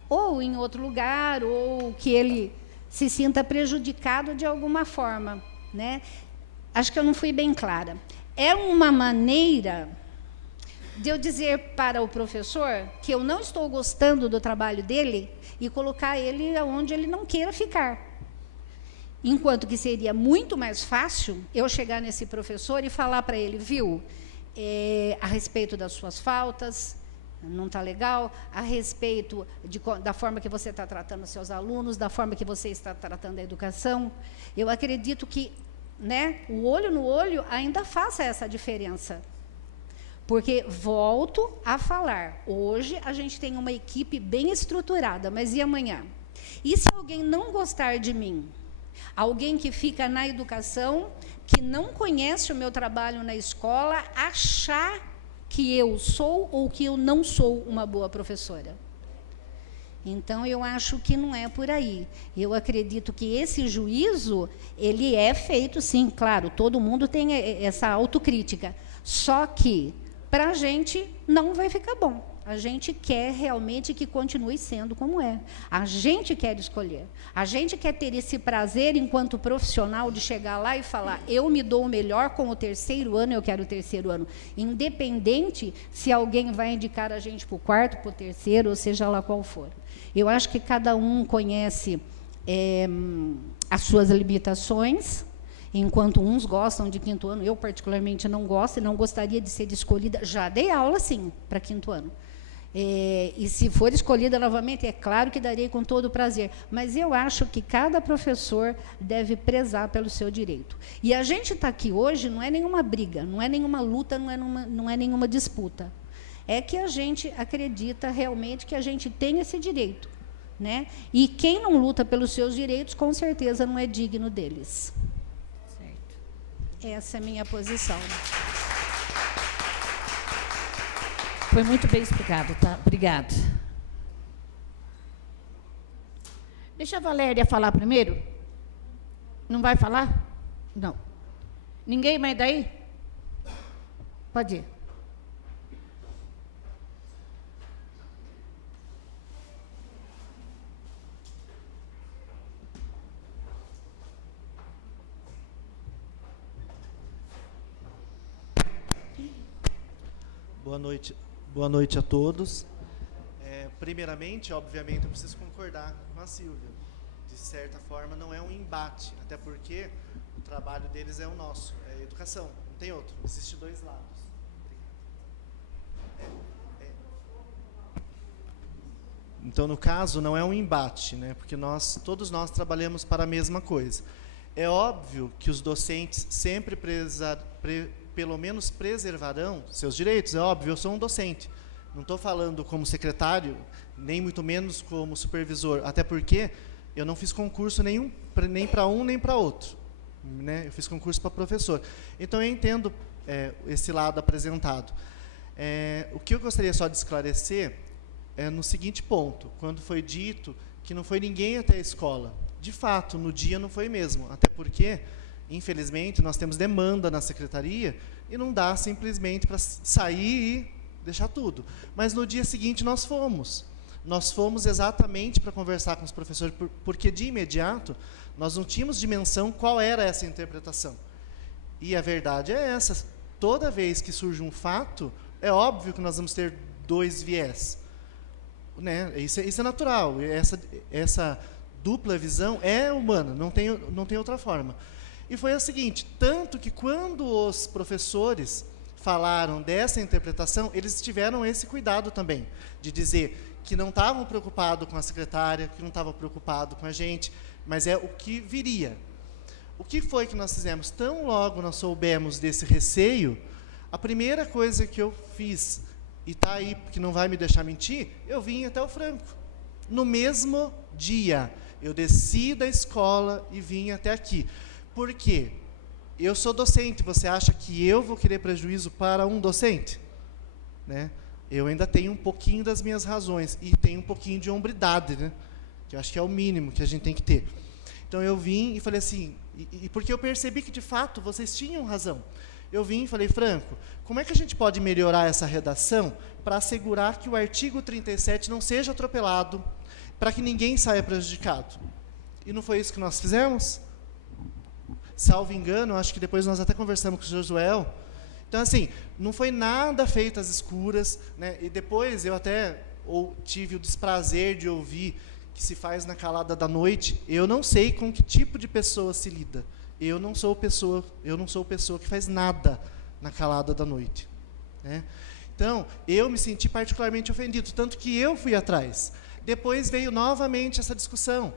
ou em outro lugar, ou que ele se sinta prejudicado de alguma forma, né? Acho que eu não fui bem clara. É uma maneira de eu dizer para o professor que eu não estou gostando do trabalho dele e colocar ele onde ele não queira ficar. Enquanto que seria muito mais fácil eu chegar nesse professor e falar para ele, viu, a respeito das suas faltas, não está legal, a respeito da forma que você está tratando os seus alunos, da forma que você está tratando a educação. Eu acredito que, né, o olho no olho ainda faça essa diferença. Porque, volto a falar, hoje a gente tem uma equipe bem estruturada, mas e amanhã? E se alguém não gostar de mim? Alguém que fica na educação, que não conhece o meu trabalho na escola, achar que eu sou ou que eu não sou uma boa professora. Então, eu acho que não é por aí. Eu acredito que esse juízo, ele é feito, sim, claro, todo mundo tem essa autocrítica. Só que, para a gente, não vai ficar bom. A gente quer realmente que continue sendo como é. A gente quer escolher. A gente quer ter esse prazer, enquanto profissional, de chegar lá e falar, eu me dou o melhor com o terceiro ano, eu quero o terceiro ano. Independente se alguém vai indicar a gente para o quarto, para o terceiro, ou seja lá qual for. Eu acho que cada um conhece as suas limitações. Enquanto uns gostam de quinto ano, eu particularmente não gosto e não gostaria de ser escolhida. Já dei aula, sim, para quinto ano. E se for escolhida novamente, é claro que darei com todo prazer. Mas eu acho que cada professor deve prezar pelo seu direito. E a gente está aqui hoje, não é nenhuma briga, não é nenhuma luta, não é nenhuma disputa. É que a gente acredita realmente que a gente tem esse direito, né? E quem não luta pelos seus direitos, com certeza não é digno deles. Essa é a minha posição. Foi muito bem explicado, tá? Obrigada. Deixa a Valéria falar primeiro. Não vai falar? Não. Ninguém mais daí? Pode ir. Boa noite a todos. Primeiramente, obviamente, eu preciso concordar com a Silvia. De certa forma, não é um embate, até porque o trabalho deles é o nosso, é a educação, não tem outro, existem dois lados. Então, no caso, não é um embate, né? Porque todos nós trabalhamos para a mesma coisa. É óbvio que os docentes sempre pelo menos preservarão seus direitos, é óbvio, eu sou um docente. Não estou falando como secretário, nem muito menos como supervisor, até porque eu não fiz concurso nem para um nem para outro, né? Eu fiz concurso para professor. Então, eu entendo esse lado apresentado. O que eu gostaria só de esclarecer é no seguinte ponto, quando foi dito que não foi ninguém até a escola. de fato, no dia não foi mesmo. Até porque, infelizmente, nós temos demanda na secretaria e não dá simplesmente para sair e deixar tudo. Mas no dia seguinte nós fomos. Nós fomos exatamente para conversar com os professores, porque de imediato nós não tínhamos dimensão qual era essa interpretação. E a verdade é essa. Toda vez que surge um fato, é óbvio que nós vamos ter dois viés. Né? Isso é natural. Essa dupla visão é humana, não tem outra forma. E foi o seguinte, tanto que quando os professores falaram dessa interpretação, eles tiveram esse cuidado também, de dizer que não estavam preocupados com a secretária, que não estavam preocupados com a gente, mas é o que viria. O que foi que nós fizemos? Tão logo nós soubemos desse receio, a primeira coisa que eu fiz, e está aí, porque não vai me deixar mentir, eu vim até o Franco. No mesmo dia, eu desci da escola e vim até aqui. Por quê? Eu sou docente, você acha que eu vou querer prejuízo para um docente? Né? Eu ainda tenho um pouquinho das minhas razões, e tenho um pouquinho de hombridade, né? Que eu acho que é o mínimo que a gente tem que ter. Então eu vim e falei assim, e porque eu percebi que de fato vocês tinham razão. Eu vim e falei, Franco, como é que a gente pode melhorar essa redação para assegurar que o artigo 37 não seja atropelado, para que ninguém saia prejudicado? E não foi isso que nós fizemos? Salvo engano, acho que depois nós até conversamos com o Josué. Então, assim, não foi nada feito às escuras, né? E depois eu até tive o desprazer de ouvir que se faz na calada da noite. Eu não sei com que tipo de pessoa se lida. Eu não sou pessoa que faz nada na calada da noite, né? Então, eu me senti particularmente ofendido, tanto que eu fui atrás. Depois veio novamente essa discussão.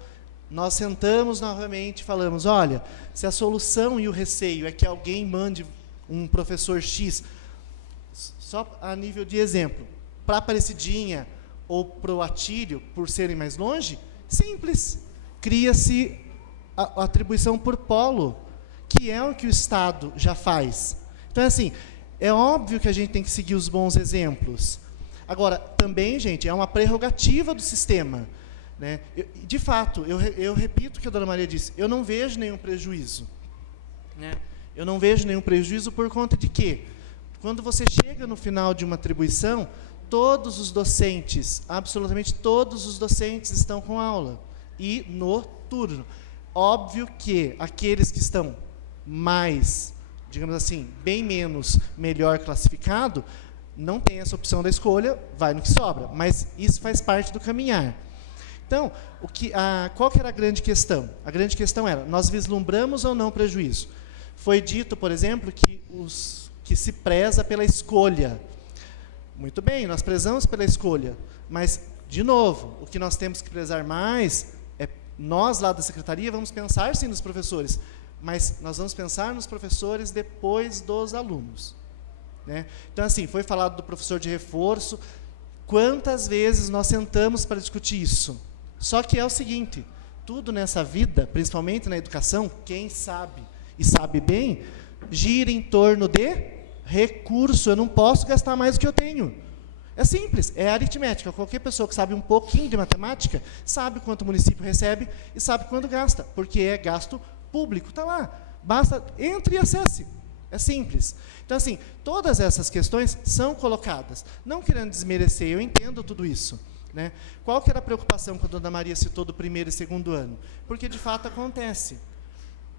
Nós sentamos novamente e falamos, olha, se a solução e o receio é que alguém mande um professor X, só a nível de exemplo, para a Aparecidinha ou para o Atílio, por serem mais longe, simples. Cria-se a atribuição por polo, que é o que o Estado já faz. Então, assim, é óbvio que a gente tem que seguir os bons exemplos. Agora, também, gente, é uma prerrogativa do sistema. Né? De fato, eu repito o que a dona Maria disse, eu não vejo nenhum prejuízo. Né? Eu não vejo nenhum prejuízo por conta de quê? Quando você chega no final de uma atribuição, todos os docentes, absolutamente todos os docentes estão com aula. E no turno. Óbvio que aqueles que estão mais, digamos assim, bem menos melhor classificado, não tem essa opção da escolha, vai no que sobra. Mas isso faz parte do caminhar. Então, qual que era a grande questão? A grande questão era, nós vislumbramos ou não prejuízo? Foi dito, por exemplo, que se preza pela escolha. Muito bem, nós prezamos pela escolha, mas, de novo, o que nós temos que prezar mais é, nós lá da secretaria vamos pensar sim nos professores, mas nós vamos pensar nos professores depois dos alunos. Né? Então, assim, foi falado do professor de reforço, quantas vezes nós sentamos para discutir isso? Só que é o seguinte, tudo nessa vida, principalmente na educação, quem sabe e sabe bem, gira em torno de recurso. Eu não posso gastar mais do que eu tenho. É simples, é aritmética. Qualquer pessoa que sabe um pouquinho de matemática, sabe quanto o município recebe e sabe quanto gasta, porque é gasto público, está lá. Basta, entre e acesse. É simples. Então, assim, todas essas questões são colocadas. Não querendo desmerecer, eu entendo tudo isso. Né? Qual que era a preocupação quando a dona Maria citou do primeiro e segundo ano? Porque, de fato, acontece.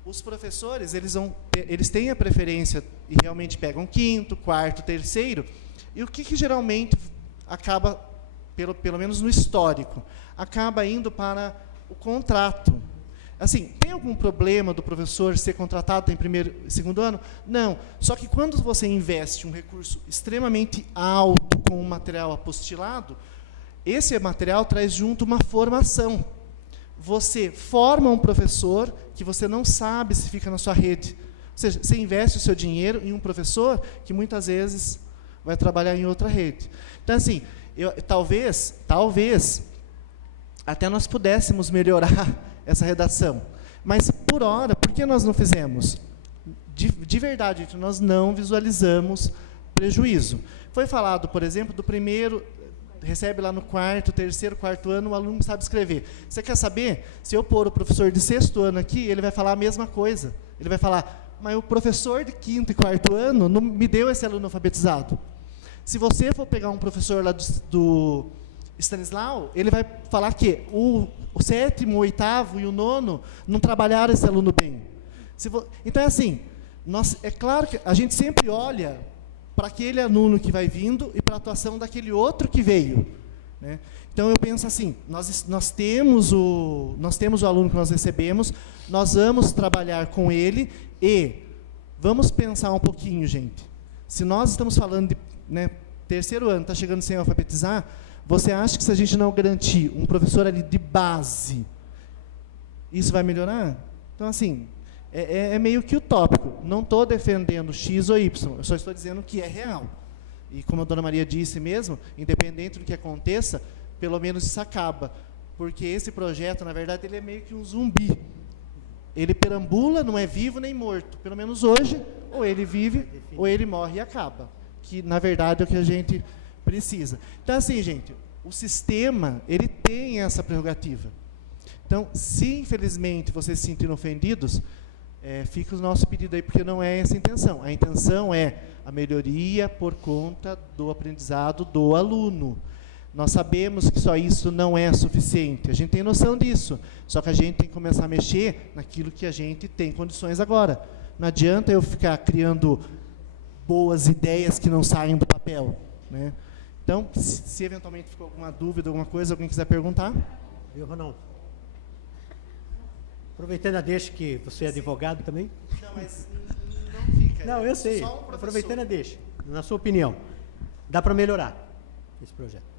Os professores, eles têm a preferência e realmente pegam quinto, quarto, terceiro. E o que geralmente acaba, pelo menos no histórico, acaba indo para o contrato. Assim, tem algum problema do professor ser contratado em primeiro e segundo ano? Não. Só que quando você investe um recurso extremamente alto com um material apostilado, esse material traz junto uma formação. Você forma um professor que você não sabe se fica na sua rede. Ou seja, você investe o seu dinheiro em um professor que muitas vezes vai trabalhar em outra rede. Então, assim, talvez, até nós pudéssemos melhorar essa redação. Mas, por hora, por que nós não fizemos? De verdade, nós não visualizamos prejuízo. Foi falado, por exemplo, do primeiro recebe lá no terceiro, quarto ano, o aluno não sabe escrever. Você quer saber? Se eu pôr o professor de sexto ano aqui, ele vai falar a mesma coisa. Ele vai falar, mas o professor de quinto e quarto ano não me deu esse aluno alfabetizado. Se você for pegar um professor lá do Stanislau, ele vai falar que o sétimo, o oitavo e o nono não trabalharam esse aluno bem. Então, é assim, é claro que a gente sempre olha para aquele aluno que vai vindo e para a atuação daquele outro que veio, né? Então, eu penso assim, nós temos o aluno que nós recebemos, nós vamos trabalhar com ele e vamos pensar um pouquinho, gente. Se nós estamos falando de, né, terceiro ano, está chegando sem alfabetizar, você acha que se a gente não garantir um professor ali de base, isso vai melhorar? Então, assim, é meio que utópico. Não estou defendendo X ou Y, eu só estou dizendo que é real. E como a dona Maria disse mesmo, independente do que aconteça, pelo menos isso acaba. Porque esse projeto, na verdade, ele é meio que um zumbi. Ele perambula, não é vivo nem morto. Pelo menos hoje, ou ele vive, ou ele morre e acaba. Que, na verdade, é o que a gente precisa. Então, assim, gente, o sistema, ele tem essa prerrogativa. Então, se, infelizmente, vocês se sentirem ofendidos, fica o nosso pedido aí, porque não é essa a intenção. A intenção é a melhoria por conta do aprendizado do aluno. Nós sabemos que só isso não é suficiente, a gente tem noção disso, só que a gente tem que começar a mexer naquilo que a gente tem condições agora. Não adianta eu ficar criando boas ideias que não saem do papel, né? Então, se eventualmente ficou alguma dúvida, alguma coisa, alguém quiser perguntar. Viu, Ronaldo? Aproveitando a deixa que você é advogado também. Não, mas não fica. Não, eu sei. Só um professor. Aproveitando a deixa, na sua opinião, dá para melhorar esse projeto?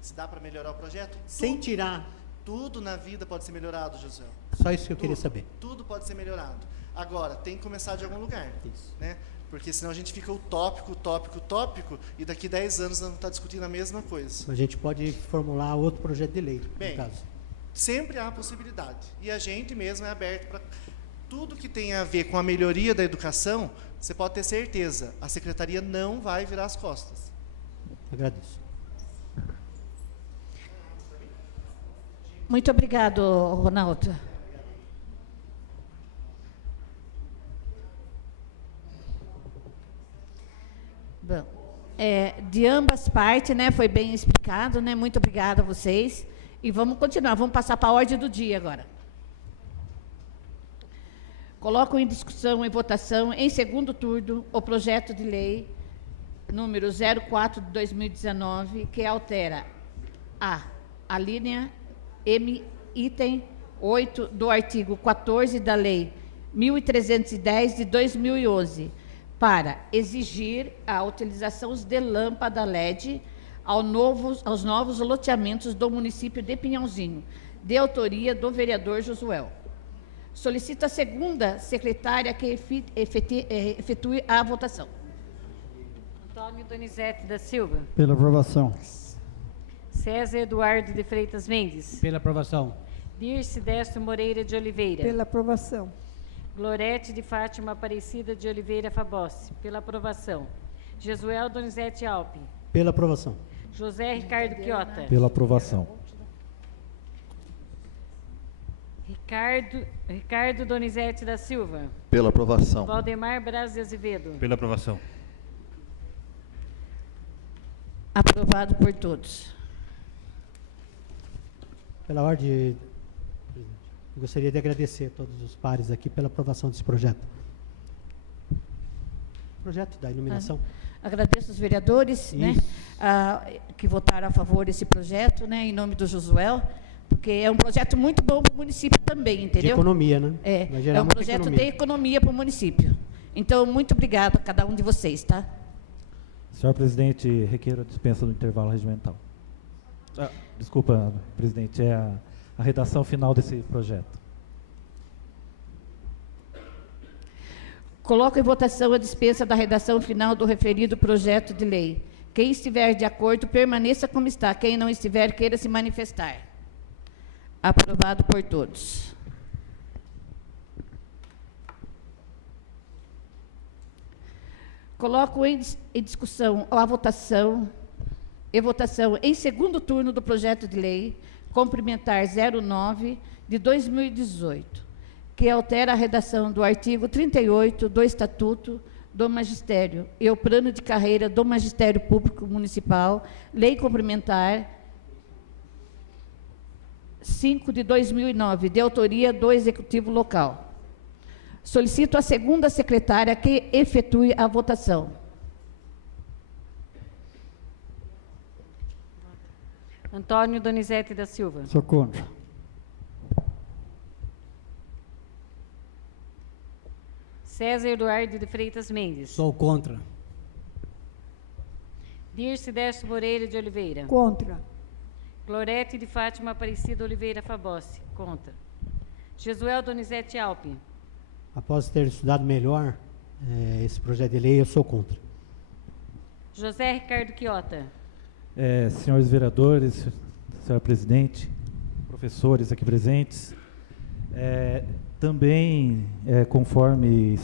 Se dá para melhorar o projeto? Sem tirar. Tudo na vida pode ser melhorado, José. Só isso que eu queria saber. Tudo pode ser melhorado. Agora, tem que começar de algum lugar. Isso. Né? Porque senão a gente fica utópico, e daqui 10 anos nós vamos estar discutindo a mesma coisa. A gente pode formular outro projeto de lei, Bem, no caso. sempre há possibilidade. E a gente mesmo é aberto para tudo que tem a ver com a melhoria da educação. Você pode ter certeza, a secretaria não vai virar as costas. Agradeço. Muito obrigado, Ronaldo. Bom, de ambas partes, né, foi bem explicado, né? Muito obrigada a vocês. E vamos continuar, vamos passar para a ordem do dia agora. Coloco em discussão e votação, em segundo turno, o projeto de lei número 04 de 2019, que altera a linha M, item 8 do artigo 14 da Lei 1.310 de 2011, para exigir a utilização de lâmpada LED aos novos loteamentos do município de Pinhalzinho, de autoria do vereador Josué. Solicito a segunda secretária que efetue a votação. Antônio Donizete da Silva. Pela aprovação. César Eduardo de Freitas Mendes. Pela aprovação. Dirce Destro Moreira de Oliveira. Pela aprovação. Glorete de Fátima Aparecida de Oliveira Fabossi. Pela aprovação. Josué Donizete Alpe. Pela aprovação. José Ricardo Quiota. Pela aprovação. Ricardo Donizete da Silva. Pela aprovação. Valdemar Braz de Azevedo. Pela aprovação. Aprovado por todos. Pela ordem, presidente, eu gostaria de agradecer a todos os pares aqui pela aprovação desse projeto. Projeto da iluminação. Agradeço os vereadores, né, que votaram a favor desse projeto, né, em nome do Josué, porque é um projeto muito bom para o município também, entendeu? De economia, né? Vai gerar É um muita projeto economia. de economia para o município. Então, muito obrigada a cada um de vocês, tá? Senhor presidente, requeiro a dispensa do intervalo regimental. Desculpa, presidente, é a redação final desse projeto. Coloco em votação a dispensa da redação final do referido projeto de lei. Quem estiver de acordo, permaneça como está. Quem não estiver, queira se manifestar. Aprovado por todos. Coloco em discussão a votação e votação em segundo turno do projeto de lei complementar 09 de 2018, que altera a redação do artigo 38 do Estatuto do Magistério e o plano de carreira do Magistério Público Municipal, lei complementar 5 de 2009, de autoria do Executivo Local. Solicito a segunda secretária que efetue a votação. Antônio Donizete da Silva. Sou contra. César Eduardo de Freitas Mendes. Sou contra. Dirce Décio Moreira de Oliveira. Contra. Glorete de Fátima Aparecida Oliveira Fabossi. Contra. Jesuel Donizete Alpe. Após ter estudado melhor esse projeto de lei, eu sou contra. José Ricardo Quiota. Senhores vereadores, senhora presidente, professores aqui presentes, também, conforme,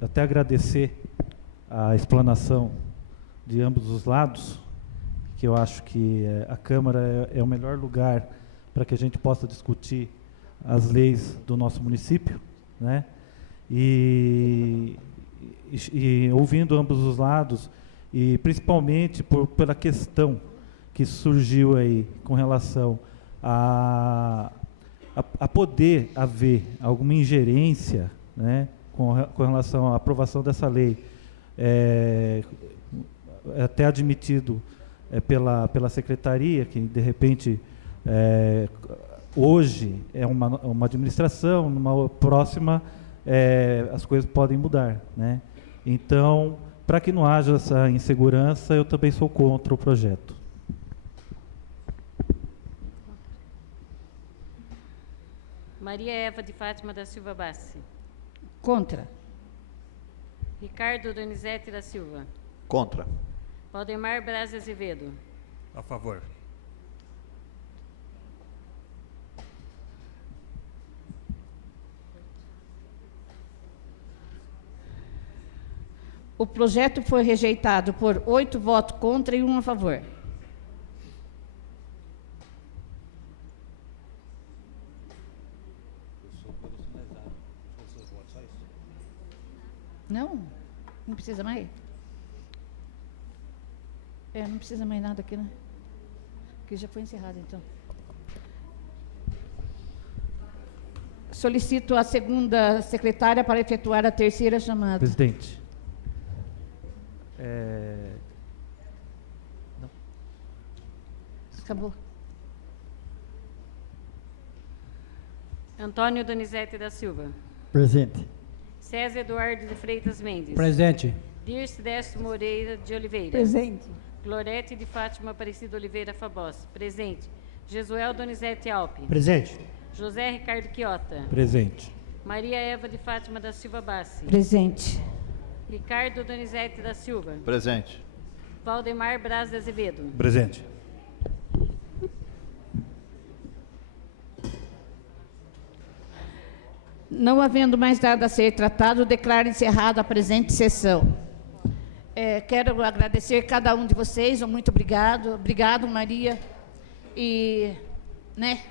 até agradecer a explanação de ambos os lados, que eu acho que a Câmara é o melhor lugar para que a gente possa discutir as leis do nosso município, né? E ouvindo ambos os lados, e principalmente pela questão que surgiu aí com relação a poder haver alguma ingerência, né, com relação à aprovação dessa lei, até admitido pela secretaria, que de repente hoje é uma administração, numa próxima as coisas podem mudar, né? Então, para que não haja essa insegurança, eu também sou contra o projeto. Maria Eva de Fátima da Silva Bassi. Contra. Ricardo Donizete da Silva. Contra. Valdemar Braz Azevedo. A favor. O projeto foi rejeitado por 8 votos contra e 1 a favor. Não? Não precisa mais? Não precisa mais nada aqui, né? Aqui já foi encerrado, então. Solicito a segunda secretária para efetuar a terceira chamada. Presidente. Não. Acabou. Antônio Donizete da Silva. Presente. César Eduardo de Freitas Mendes. Presente. Dirce Décio Moreira de Oliveira. Presente. Glorete de Fátima Aparecida Oliveira Fabossi. Presente. Jesuel Donizete Alpe. Presente. José Ricardo Quiota. Presente. Maria Eva de Fátima da Silva Bassi. Presente. Ricardo Donizete da Silva. Presente. Valdemar Braz de Azevedo. Presente. Não havendo mais nada a ser tratado, declaro encerrada a presente sessão. Quero agradecer cada um de vocês, muito obrigado. Obrigado, Maria. E, né,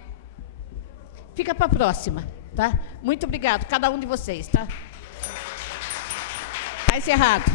fica para a próxima, tá? Muito obrigado, cada um de vocês, tá? Está encerrado.